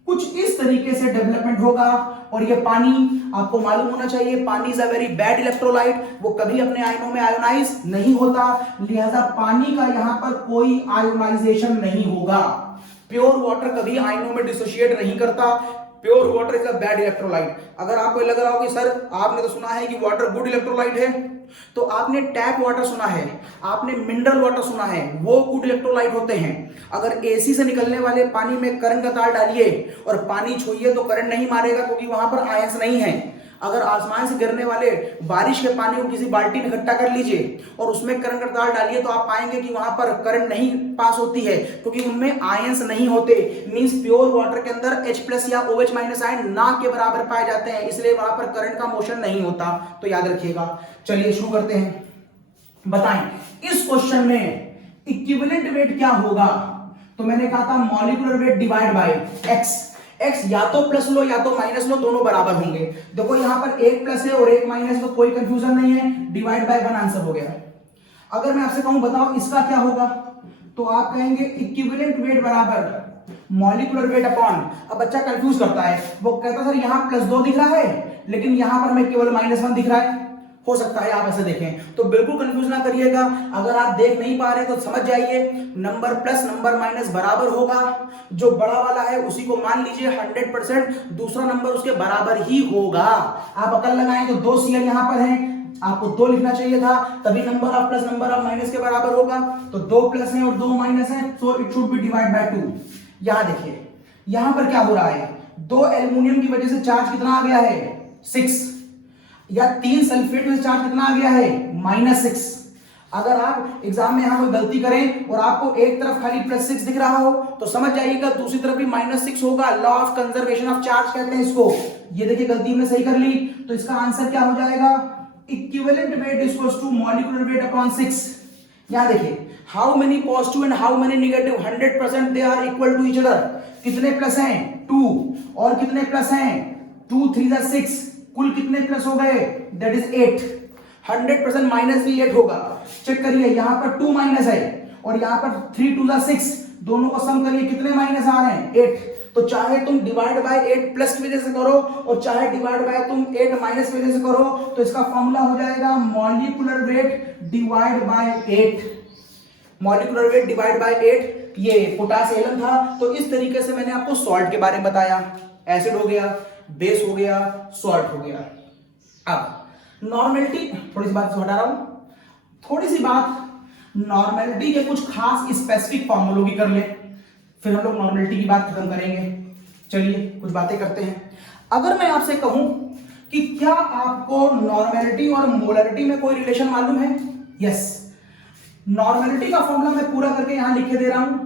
कुछ इस तरीके से डेवलपमेंट होगा। और ये पानी आपको मालूम होना चाहिए, पानी is a very bad electrolyte, वो कभी अपने आयनों में आयोनाइज नहीं होता, लिहाजा पानी का यहां पर कोई आयोनाइजेशन नहीं होगा। प्योर वाटर कभी आयनों में डिसोशिएट नहीं करता। Pure water is a bad electrolyte. अगर आपको लग रहा हो कि सर आपने तो सुना है कि वाटर गुड इलेक्ट्रोलाइट है, तो आपने टैप वाटर सुना है, आपने मिनरल वाटर सुना है, वो गुड इलेक्ट्रोलाइट होते हैं। अगर एसी से निकलने वाले पानी में करंट का तार डालिए और पानी छूइए तो करंट नहीं मारेगा, क्योंकि वहां पर आयंस नहीं है। अगर आसमान से गिरने वाले बारिश के पानी को किसी बाल्टी में इकट्ठा कर लीजिए और उसमें करंट का तार डालिए, तो आप पाएंगे कि वहां पर करंट नहीं पास होती है, क्योंकि उनमें आयंस नहीं होते। मींस प्योर वाटर के अंदर H+ या OH- आयन ना के बराबर पाए जाते हैं, इसलिए वहां पर करंट का मोशन नहीं होता। तो याद रखिएगा। चलिए शुरू करते हैं। बताएं इस क्वेश्चन में इक्विवेलेंट वेट क्या होगा। तो मैंने कहा था molecular weight divide by x. X या तो प्लस लो या तो माइनस लो, दोनों बराबर होंगे। देखो यहां पर एक प्लस है और एक माइनस, तो कोई कंफ्यूजन नहीं है, डिवाइड बाय 1 आंसर हो गया। अगर मैं आपसे कहूं बताओ इसका क्या होगा, तो आप कहेंगे इक्विवेलेंट वेट बराबर मॉलिक्यूलर वेट अपॉन। अब बच्चा कंफ्यूज करता है, वो कहता सर यहां +2 दिख रहा है लेकिन यहां पर मैं केवल -1 दिख रहा है। हो सकता है आप ऐसे देखें, तो बिल्कुल कंफ्यूज ना करिएगा। अगर आप देख नहीं पा रहे तो समझ जाइए, नंबर प्लस नंबर माइनस बराबर होगा। जो बड़ा वाला है उसी को मान लीजिए 100%, दूसरा नंबर उसके बराबर ही होगा। आप अकल लगाएं तो 2 CL यहां पर है, आपको 2 लिखना चाहिए था, तभी number of plus number of minus के बराबर होगा। तो 2 प्लस है और 2 माइनस है, तो it should be divide by 2। यहां देखिए यहां पर क्या हो रहा है, 2 एल्युमिनियम की वजह से चार्ज कितना आ गया है 6, या 3 सल्फेट में चार्ज कितना आ गया है -6। अगर आप एग्जाम में यहां कोई गलती करें और आपको एक तरफ खाली +6 दिख रहा हो तो समझ जाइएगा दूसरी तरफ भी -6 होगा। Law of conservation of charge कहते हैं इसको। ये देखिए गलती में सही कर ली, तो इसका आंसर क्या हो जाएगा, equivalent weight equals to molecular weight upon 6। यहां देखिए how many positive and how many negative, 100% they are equal to each other. कितने प्लस हैं 2 और कितने प्लस हैं 2 3 6, कुल कितने प्लस हो गए, दैट इज 8। 100% माइनस भी 8 होगा। चेक करिए यहां पर 2 माइनस है और यहां पर 3 2 6, दोनों को सम करिए कितने माइनस आ रहे हैं 8। तो चाहे तुम डिवाइड बाय 8 प्लस की वजह से करो और चाहे डिवाइड बाय तुम 8 माइनस की वजह से करो, तो इसका फॉर्मूला हो जाएगा molecular weight divide by 8। Molecular weight divide by 8। ये पोटासियम था। तो इस तरीके से मैंने आपको सॉल्ट के बारे में बताया। एसिड हो गया, बेस हो गया, सॉल्ट हो गया। अब नॉर्मेलिटी, थोड़ी सी बात हटा रहा हूं, थोड़ी सी बात नॉर्मेलिटी के कुछ खास स्पेसिफिक फॉर्मूलों की कर ले, फिर हम लोग नॉर्मेलिटी की बात खत्म करेंगे। चलिए कुछ बातें करते हैं। अगर मैं आपसे कहूं कि क्या आपको नॉर्मेलिटी और मोलरिटी में कोई रिलेशन मालूम है, यस। नॉर्मेलिटी का फॉर्मूला मैं पूरा करके यहां लिख के दे रहा हूं,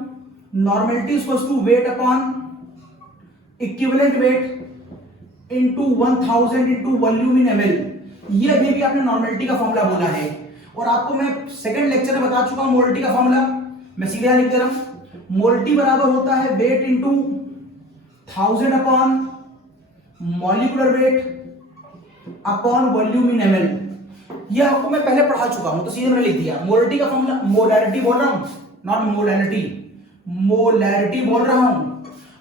normality equals to weight upon equivalent weight into 1000 into volume in ml। ये अभी भी आपने नॉर्मेलिटी का फॉर्मूला बोला है और आपको मैं सेकंड लेक्चर में बता चुका हूं मोलरिटी का फॉर्मूला। मैं सीधे यहां लिख दे रहा हूं, मोलरिटी बराबर होता है wait into 1000 upon molecular weight upon volume in ml। ये आपको मैं पहले पढ़ा चुका हूं, तो सीधे मैंने लिख दिया। मोलरिटी का फॉर्मूला, मोलैरिटी बोल रहा हूं, नॉट मोलैरिटी, मोलैरिटी बोल रहा हूं।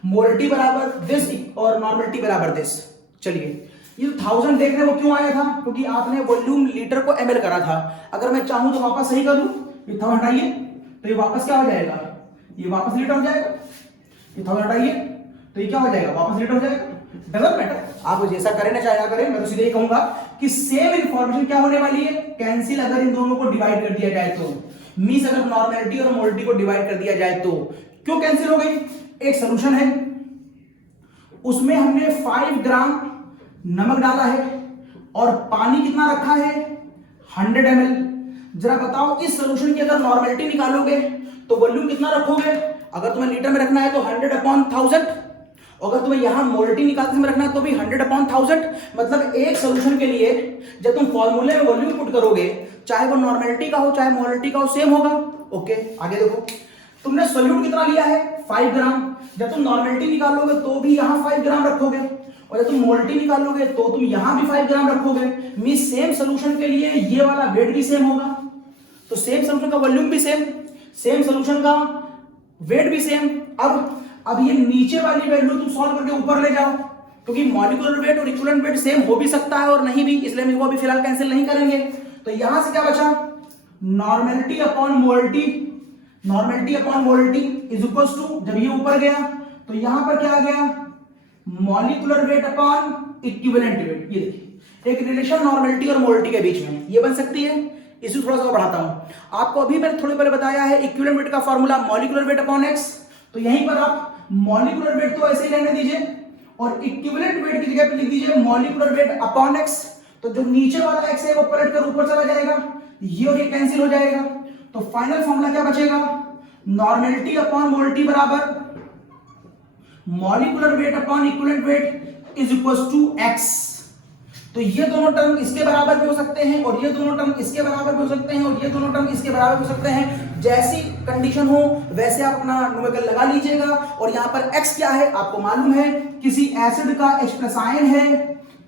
मोलरिटी बराबर दिस और नॉर्मेलिटी बराबर दिस। चलिए ये 1000 देख रहे हो क्यों आया था, क्योंकि आपने वॉल्यूम लीटर को ml करा था। अगर मैं चाहूं तो वापस सही कर लूं, ये 1000 हटाइए तो ये वापस क्या हो जाएगा, ये वापस लीटर हो जाएगा। ये 1000 हटाइए तो ये क्या हो जाएगा, वापस लीटर हो जाएगा। डजंट मैटर, आप जैसा करें ना चाहे ना करें, मैं तो सीधे ही कहूंगा कि सेम इंफॉर्मेशन क्या होने वाली है, कैंसिल अगर इन दोनों को डिवाइड कर दिया जाए तो। मींस अगर नॉर्मेलिटी और मोलरिटी को डिवाइड कर दिया जाए तो क्यों कैंसिल हो गई। एक सॉल्यूशन है, उसमें हमने 5 ग्राम नमक डाला है और पानी कितना रखा है 100 ml। जरा बताओ इस सॉल्यूशन की अगर नॉर्मेलिटी निकालोगे तो वॉल्यूम कितना रखोगे। अगर तुम्हें लीटर में रखना है तो 100 अपॉन 1000, अगर तुम्हें यहां मोलरिटी निकालते में रखना है तो भी 100 अपॉन 1000। मतलब एक सॉल्यूशन के लिए जब तुम फॉर्मूले में वॉल्यूम पुट करोगे, चाहे वो नॉर्मेलिटी का हो चाहे मोलरिटी का हो, सेम होगा। ओके आगे देखो, तुमने सोल्यूट कितना लिया है 5 ग्राम। जब तुम नॉर्मेलिटी निकालोगे तो भी यहां 5 ग्राम रखोगे और जब तुम मोलरिटी निकालोगे तो तुम यहां भी 5 ग्राम रखोगे। मींस सेम सॉल्यूशन के लिए ये वाला वेट भी सेम होगा, तो सेम सॉल्यूशन का वॉल्यूम भी सेम, सेम सॉल्यूशन का वेट भी सेम। अब ये नीचे वाली वैल्यू तुम सॉल्व करके ऊपर ले जाओ, क्योंकि मॉलिक्यूलर वेट और इक्विवेलेंट वेट सेम हो भी सकता है और नहीं भी, इसलिए हम इसको अभी फिलहाल कैंसिल नहीं करेंगे। तो यहां से क्या बचा, normality upon molarity, normality upon molarity is equals to, जब ये ऊपर गया तो यहां पर क्या आ गया molecular weight upon equivalent wait. ये देखिए एक रिलेशन नॉर्मेलिटी और मोलिटी के बीच में ये बन सकती है। इसी थोड़ा सा बढ़ाता हूं आपको, अभी मैंने थोड़ी पहले बताया है इक्विवेलेंट वेट का formula molecular weight upon x, तो यहीं पर आप मॉलिक्यूलर वेट तो ऐसे ही रहने दीजिए और इक्विवेलेंट वेट की जगह पे लिख दीजिए मॉलिक्यूलर वेट अपॉन एक्स। तो जो नीचे वाला एक्स है वो पलट कर ऊपर चला जाएगा, ये और ये कैंसिल हो जाएगा, तो फाइनल फॉर्मूला क्या बचेगा, नॉर्मेलिटी अपॉन मोलिटी बराबर molecular weight upon equivalent weight is equal to X. तो ये दोनों टर्म इसके बराबर भी हो सकते हैं और ये दोनों टर्म इसके बराबर भी हो सकते हैं और ये दोनों टर्म इसके बराबर भी हो सकते हैं। जैसी कंडीशन हो वैसे आप अपना न्यूमेरिकल लगा लीजिएगा। और यहाँ पर x क्या है आपको मालूम है, किसी एसिड का H प्लस आयन है,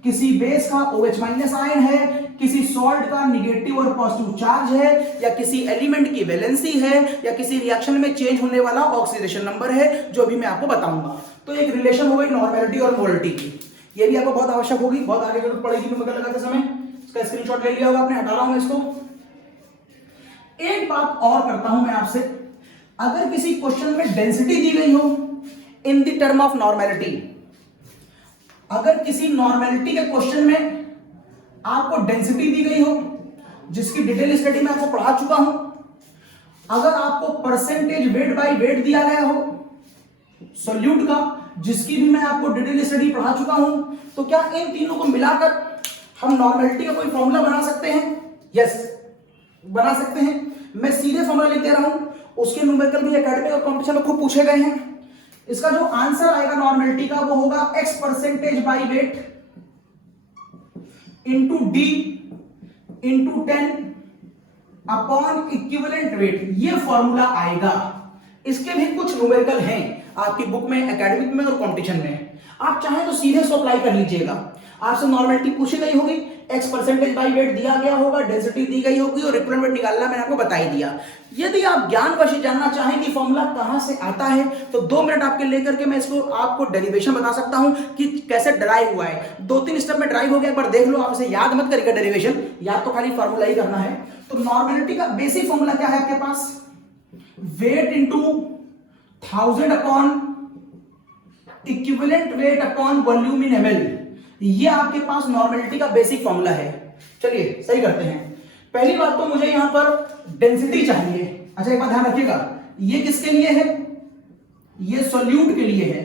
किसी बेस का OH माइनस आयन है, किसी सॉल्ट का निगेटिव और पॉजिटिव चार्ज है, या किसी एलिमेंट की वैलेंसी है, या किसी रिएक्शन में चेंज होने वाला ऑक्सीडेशन नंबर है, जो अभी मैं आपको बताऊंगा। तो एक रिलेशन हो गई नॉर्मेलिटी और मोलिटी की, ये भी आपको बहुत आवश्यक होगी, बहुत आगे जरूरत पड़ेगी न्यूमेरिकल लगाते समय। इसका स्क्रीनशॉट ले लिया होगा आपने, हटा रहा हूं इसको। एक बात और करता हूं मैं आपसे, अगर किसी क्वेश्चन में डेंसिटी दी गई हो इन द टर्म ऑफ नॉर्मेलिटी, अगर किसी नॉर्मेलिटी के क्वेश्चन में आपको डेंसिटी दी गई हो जिसकी डिटेल स्टडी में आपको पढ़ा चुका हूं, अगर आपको परसेंटेज वेट बाय वेट दिया गया हो सॉल्यूट का जिसकी भी मैं आपको डिटेल स्टडी पढ़ा चुका हूं, तो क्या इन तीनों को मिलाकर हम नॉर्मेलिटी का कोई फॉर्मूला बना सकते हैं? यस, बना सकते हैं। मैं सीधे फॉर्मूला लिख दे रहा हूं, उसके न्यूमेरिकल भी एकेडमिक और कॉम्पिटिशन में खूब पूछे गए हैं। इसका जो आंसर आएगा नॉर्मेलिटी का वो होगा x percentage by weight into D into 10 upon equivalent wait, ये फॉर्मूला आएगा। इसके भी कुछ न्यूमेरिकल हैं आपकी बुक में, एकेडमिक में और कॉम्पिटिशन में। आप चाहें तो सीधे से अप्लाई कर लीजिएगा। आपसे नॉर्मेलिटी पूछी गई होगी, x परसेंटेज बाई वेट दिया गया होगा, डेंसिटी दी गई होगी और इक्विवेलेंट वेट निकालना मैंने आपको बता ही दिया। यदि आप ज्ञानवश जानना चाहें कि फॉर्मूला कहां से आता है तो 2 मिनट आपके लेकर के मैं इसको आपको डेरिवेशन बता सकता हूं कि कैसे डराइव हुआ है। 2-3 स्टेप में ड्राइव हो गया, एक बार देख लो, आप इसे याद मत करिएगा डेरिवेशन, याद तो खाली फॉर्मूला ही करना है। तो नॉर्मेलिटी का बेसिक फॉर्मूला क्या है आपके पास, weight into 1000 upon equivalent weight upon volume in ml, ये आपके पास नॉर्मेलिटी का बेसिक फॉर्मूला है। चलिए सही करते हैं। पहली बात तो मुझे यहां पर डेंसिटी चाहिए। अच्छा एक बात ध्यान रखिएगा, ये किसके लिए है, ये सॉल्यूट के लिए है,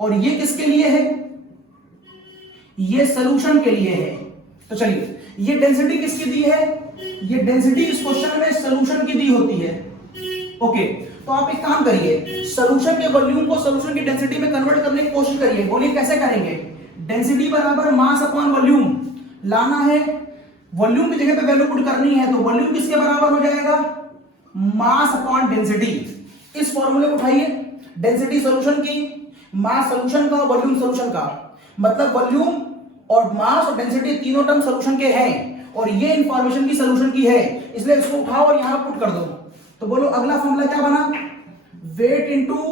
और ये किसके लिए है, ये सॉल्यूशन के लिए है। तो चलिए, ये डेंसिटी किसकी दी है, ये डेंसिटी इस क्वेश्चन में सॉल्यूशन की दी होती है। ओके, तो आप एक काम करिए, सॉल्यूशन के वॉल्यूम को सॉल्यूशन की डेंसिटी में कन्वर्ट करने की कोशिश करिए। बोलिए कैसे करेंगे, डेंसिटी बराबर मास अपॉन वॉल्यूम लाना है, वॉल्यूम की जगह पे वैल्यू पुट करनी है, तो वॉल्यूम किसके बराबर हो जाएगा, मास अपॉन डेंसिटी। इस फॉर्मूले को उठाइए, डेंसिटी सॉल्यूशन की, मास सॉल्यूशन का, वॉल्यूम सॉल्यूशन का, मतलब वॉल्यूम और मास और डेंसिटी तीनों टर्म सॉल्यूशन के हैं और ये इंफॉर्मेशन की सॉल्यूशन की है, इसलिए इसको उठाओ और यहां पुट कर दो। तो बोलो अगला फॉर्मूला क्या बना, wait into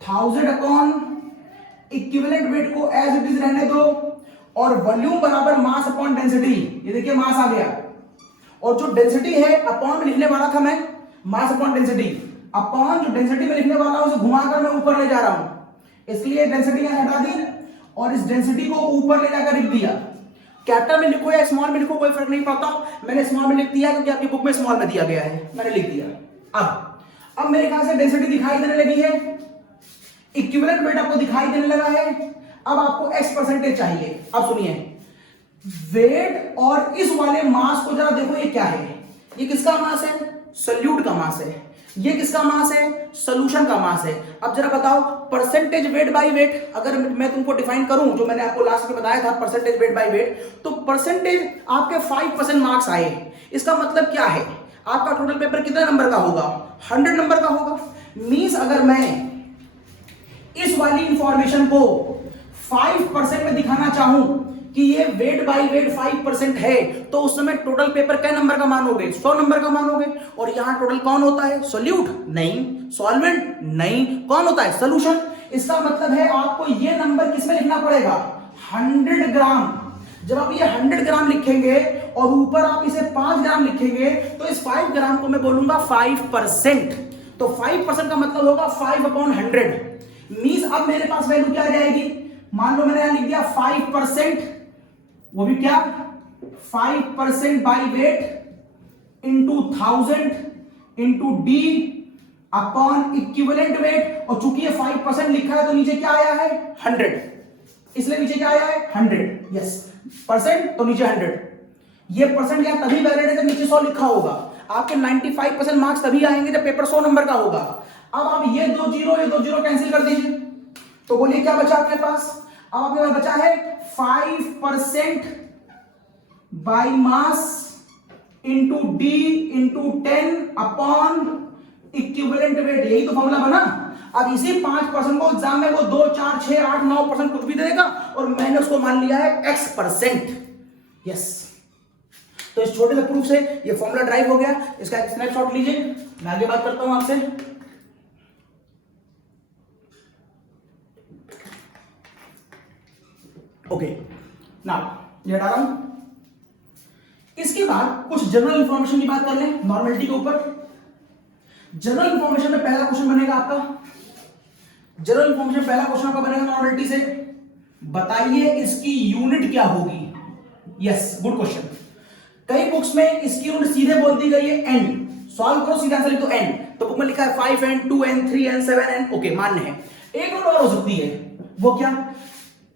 1000 upon equivalent wait को एज इट इज रहने दो और वॉल्यूम बराबर मास अपॉन डेंसिटी। ये देखिए मास आ गया और जो डेंसिटी है अपॉन में लिखने वाला था मैं, मास अपॉन डेंसिटी, अपॉन जो डेंसिटी में लिखने वाला उसे घुमाकर मैं ऊपर ले जा रहा हूं, इसलिए डेंसिटी यहां हटा दी और इस डेंसिटी को ऊपर ले जाकर लिख दिया। कैपिटल में लिखो या स्मॉल में लिखो कोई फर्क नहीं पड़ता, मैंने स्मॉल में लिख दिया क्योंकि आपकी बुक में स्मॉल में दिया गया है, मैंने लिख दिया। अब मेरे ख्याल से डेंसिटी दिखाई देने लगी है, इक्विवेलेंट वेट आपको दिखाई देने लगा है। अब आपको x परसेंटेज चाहिए। अब सुनिए, वेट और इस वाले मास को जरा देखो, ये क्या है, ये किसका मास है, सॉल्यूट का मास है, ये किसका मास है, सॉल्यूशन का मास है। अब जरा बताओ परसेंटेज वेट बाय वेट, अगर मैं तुमको डिफाइन करूं जो मैंने आपको लास्ट में बताया था परसेंटेज वेट बाय वेट, तो परसेंटेज आपके 5% मार्क्स आए। इसका मतलब क्या है, आपका टोटल पेपर कितने नंबर का होगा, 100 नंबर का होगा। मींस अगर मैं इस वाली इंफॉर्मेशन को 5% में दिखाना चाहूं कि ये वेट बाय वेट 5% है, तो उस समय टोटल पेपर कै नंबर का मानोगे, 100 नंबर का मानोगे। और यहां टोटल कौन होता है, सॉल्यूट नहीं, सॉल्वेंट नहीं, कौन होता है, सॉल्यूशन। इसका मतलब है आपको ये नंबर किसमें लिखना पड़ेगा, 100 ग्राम। जब आप ये 100 ग्राम लिखेंगे और ऊपर आप इसे 5 ग्राम लिखेंगे तो इस 5 ग्राम को मैं बोलूंगा 5%। तो 5% का मतलब होगा 5/100। मींस अब मेरे पास वैल्यू क्या आ जाएगी, मान लो मैंने यहां लिख दिया 5%, वो भी क्या 5% by wait into 1000 into D upon equivalent wait, और चूंकि ये 5% लिखा है तो नीचे क्या आया है 100, इसलिए नीचे क्या आया है 100, यस परसेंट तो नीचे 100। ये परसेंट यहां तभी वैलिड है जब नीचे 100 लिखा होगा। आपके 95% मार्क्स तभी आएंगे जब पेपर 100 नंबर का होगा। अब आप ये दो जीरो कैंसिल कर दीजिए, तो बोलिए क्या बचा आपके पास, अब आपके पास बचा है 5% by mass into D into 10 upon equivalent wait, यही तो फॉर्मूला बना। अब इसी 5% को एग्जाम में वो 2, 4, 6, 8, 9% कुछ भी देगा और मैंने उसको मान लिया है x%, यस। तो इस छोटे से प्रूफ से ये फॉर्मूला ड्राइव हो गया। इसका एक स्नैपशॉट लीजिए, मैं आगे बात करता हूं आपसे। ओके नाउ ये हटा रहा हूं। इसके बाद कुछ जनरल इंफॉर्मेशन की बात कर लें नॉर्मेलिटी के ऊपर। जनरल इंफॉर्मेशन में पहला क्वेश्चन बनेगा आपका, जनरल इंफॉर्मेशन पहला क्वेश्चन आपका बनेगा नॉर्मेलिटी से, बताइए इसकी यूनिट क्या होगी। Yes good question. कई बुक्स में इसकी यूनिट सीधे बोल दी गई है n, सॉल्व करो सीधा आंसर लिख दो n, तो बुक में लिखा है 5n 2n 3n 7n, okay मान्य है। एक और हो सकती है, वो क्या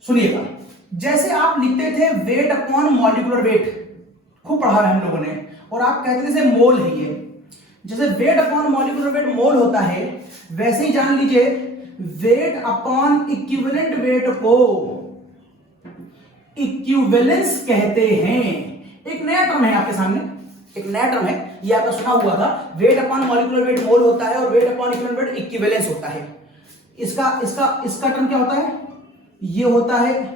सुनिएगा, जैसे आप लिखते थे वेट अपॉन मॉलिक्यूलर वेट, खूब पढ़ा है हम लोगों ने, और आप कहते थे जैसे मोल है ये, जैसे वेट अपॉन मॉलिक्यूलर वेट मोल होता है, वैसे ही जान लीजिए वेट अपॉन इक्विवेलेंट वेट को इक्विवेलेंस कहते हैं। एक नया टर्म है आपके सामने, एक नया टर्म है, ये आपने सुना हुआ था, वेट अपॉन मॉलिक्यूलर वेट मोल होता है और wait upon equivalent wait equivalence होता है। इसका टर्म क्या होता है, ये होता है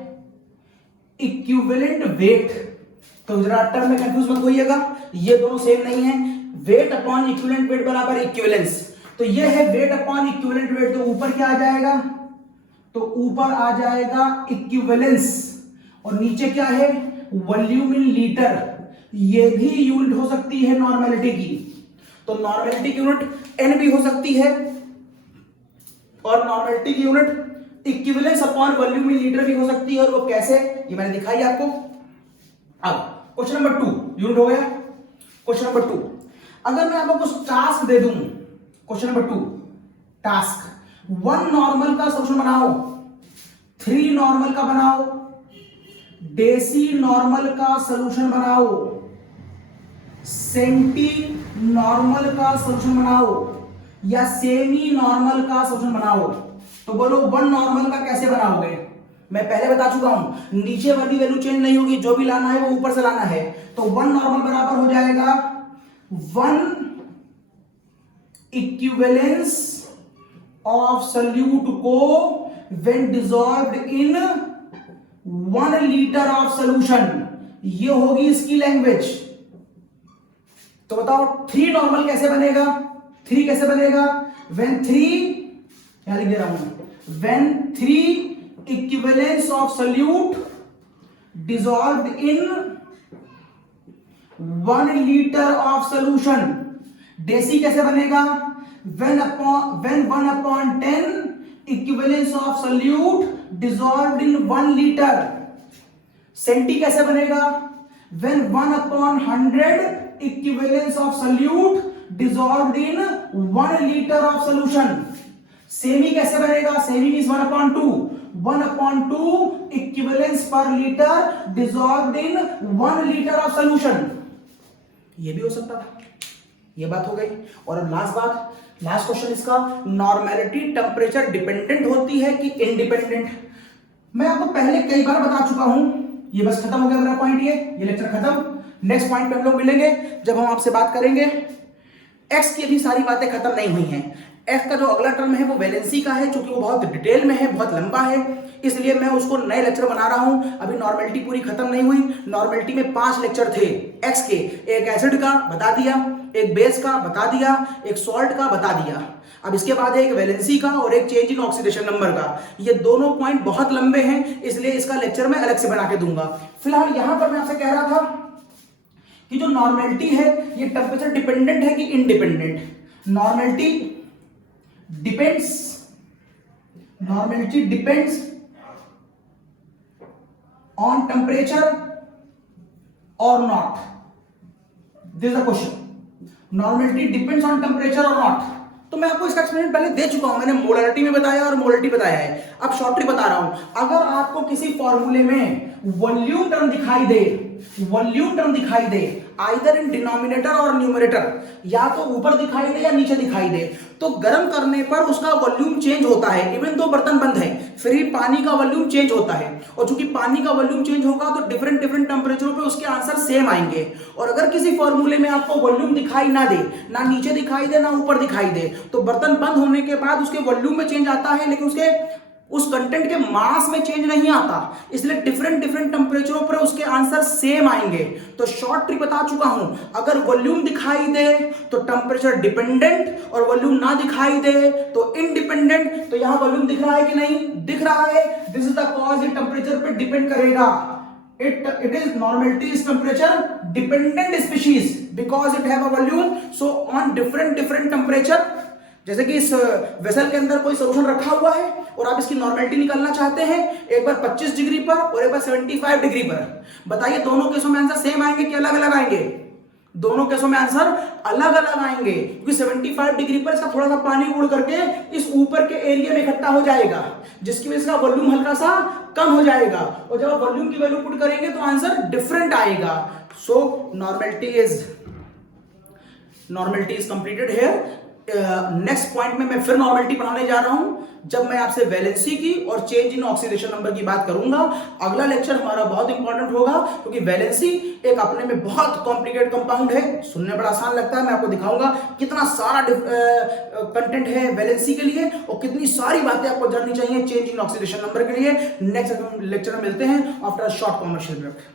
इक्विवेलेंट वेट। तो जरा टर्म में कंफ्यूज मत होइएगा, ये दोनों सेम नहीं है। वेट अपॉन इक्विवेलेंट वेट बराबर इक्विवेलेंस, तो ये है वेट अपॉन इक्विवेलेंट वेट, तो ऊपर क्या आ जाएगा, तो ऊपर आ जाएगा इक्विवेलेंस, और नीचे क्या है वॉल्यूम इन लीटर। ये भी यूनिट हो सकती है नॉर्मेलिटी की, तो नॉर्मेलिटी की यूनिट एन भी हो सकती है, और नॉर्मेलिटी की unit equivalence upon volume in litre भी हो सकती है। और वो कैसे, ये मैंने दिखाई आपको। अब क्वेश्चन नंबर 2 यूनिट हो गया। क्वेश्चन नंबर 2, अगर मैं आपको कुछ टास्क दे दूं, क्वेश्चन नंबर 2 टास्क, 1 नॉर्मल का सोल्यूशन बनाओ, 3 नॉर्मल का बनाओ, डेसी नॉर्मल का सॉल्यूशन बनाओ, सेंटी नॉर्मल का सॉल्यूशन बनाओ, या सेमी नॉर्मल का सॉल्यूशन बनाओ। तो बोलो 1 नॉर्मल का कैसे बनाओगे। मैं पहले बता चुका हूं, नीचे वाली वैल्यू चेंज नहीं होगी, जो भी लाना है वो ऊपर से लाना है। तो 1 नॉर्मल बराबर हो जाएगा 1 इक्विवेलेंस ऑफ सोल्यूट को when dissolved in 1 litre of solution, ये होगी इसकी लैंग्वेज। तो बताओ 3 नॉर्मल कैसे बनेगा, 3 कैसे बनेगा, व्हेन 3, यहां लिख दे रहा हूं, when 3 equivalence of solute dissolved in 1 litre of solution. Deci कैसे बनेगा, when 1/10 equivalence of solute dissolved in 1 litre. Centi कैसे बनेगा, when 1/100 equivalence of solute dissolved in 1 litre of solution. Semi कैसे बनेगा, semi means 1/2 equivalence per litre dissolved in 1 litre of solution. ये भी हो सकता था, ये बात हो गई। और अब लास्ट बात, लास्ट क्वेश्चन इसका, नॉर्मेलिटी टेम्परेचर डिपेंडेंट होती है कि इंडिपेंडेंट। मैं आपको पहले कई बार बता चुका हूं, ये बस खत्म हो गया मेरा पॉइंट, ये लेक्चर खत्म। नेक्स्ट पॉइंट पे हम लोग मिलेंगे जब हम आपसे बात करेंगे। एक्स की अभी सारी बातें खत्म नहीं हुई हैं। एक्स का जो अगला टर्म है वो वैलेंसी का है, क्योंकि वो बहुत डिटेल में है, बहुत लंबा है, इसलिए मैं उसको नए लेक्चर बना रहा हूं। अभी नॉर्मेलिटी पूरी खत्म नहीं हुई। नॉर्मेलिटी में 5 लेक्चर थे एक्स के, एक एसिड का बता दिया, एक बेस का बता दिया, एक सॉल्ट का बता दिया। अब इसके बाद एक वैलेंसी का और एक चेंज इन ऑक्सीडेशन नंबर का। ये दोनों पॉइंट बहुत लंबे हैं, इसलिए इसका लेक्चर मैं अलग से बना के दूंगा। फिलहाल यहां पर मैं आपसे कह रहा था कि जो नॉर्मेलिटी है ये टेम्परेचर डिपेंडेंट है कि independent. Normality depends normality depends on temperature or not, this is the question. Normality depends on temperature or not. तो मैं आपको इसका एक्सपेरिमेंट पहले दे चुका हूं, मैंने मोलरिटी में बताया और मोलरिटी बताया है। अब शॉर्ट ट्रिक बता रहा हूं। अगर आपको किसी फॉर्मूले में वॉल्यूम टर्म दिखाई दे, वॉल्यूम टर्म दिखाई दे आइदर इन डिनोमिनेटर और न्यूमरेटर, या तो ऊपर दिखाई दे या नीचे दिखाई दे, तो गर्म करने पर उसका वॉल्यूम चेंज होता है। इवन दो बर्तन बंद है फिर भी पानी का वॉल्यूम चेंज होता है, और चूंकि पानी का वॉल्यूम चेंज होगा तो डिफरेंट डिफरेंट टेंपरेचरों पे उसके आंसर सेम आएंगे। और अगर किसी फॉर्मूले में आपको वॉल्यूम दिखाई ना दे, ना नीचे दिखाई दे ना ऊपर दिखाई दे, तो बर्तन बंद होने के बाद उसके वॉल्यूम में चेंज आता है, लेकिन उसके उस कंटेंट के मास में चेंज नहीं आता। इसलिए डिफरेंट डिफरेंट टेंपरेचरों पर उसके आंसर सेम आएंगे। तो शॉर्ट ट्रिक बता चुका हूं, अगर वॉल्यूम दिखाई दे तो टेंपरेचर डिपेंडेंट, और वॉल्यूम ना दिखाई दे तो इंडिपेंडेंट। तो यहां वॉल्यूम दिख रहा है कि नहीं दिख रहा है, दिस इज द कॉज, ये टेंपरेचर पे डिपेंड करेगा। it is normality is temperature dependent species because it have a volume, so on different temperature। जैसे कि इस वेसल के अंदर कोई सोल्यूशन रखा हुआ है और आप इसकी नॉर्मेलिटी निकालना चाहते हैं, एक बार 25 डिग्री पर और एक बार 75 डिग्री पर। बताइए दोनों केसों में आंसर सेम आएंगे कि अलग अलग आएंगे? दोनों केसों में आंसर अलग अलग आएंगे, क्योंकि 75 डिग्री पर इसका थोड़ा सा पानी उड़ करके इस ऊपर के एरिया में इकट्ठा हो जाएगा, जिसकी वजह से वॉल्यूम हल्का सा कम हो जाएगा, और जब आप वॉल्यूम की वैल्यू पुट करेंगे तो आंसर डिफरेंट आएगा। So normality is completed here. Next point में मैं फिर नॉर्मेलिटी पढ़ाने जा रहा हूं, जब मैं आपसे वैलेंसी की और चेंज इन ऑक्सीडेशन नंबर की बात करूंगा। अगला लेक्चर हमारा बहुत इंपॉर्टेंट होगा, क्योंकि वैलेंसी एक अपने में बहुत कॉम्प्लिकेटेड कंपाउंड है। सुनने बड़ा आसान लगता है, मैं आपको दिखाऊंगा कितना सारा कंटेंट है वैलेंसी के लिए और कितनी सारी बातें आपको जाननी चाहिए चेंज इन ऑक्सीडेशन नंबर के लिए। नेक्स्ट लेक्चर में मिलते हैं after a short commercial break.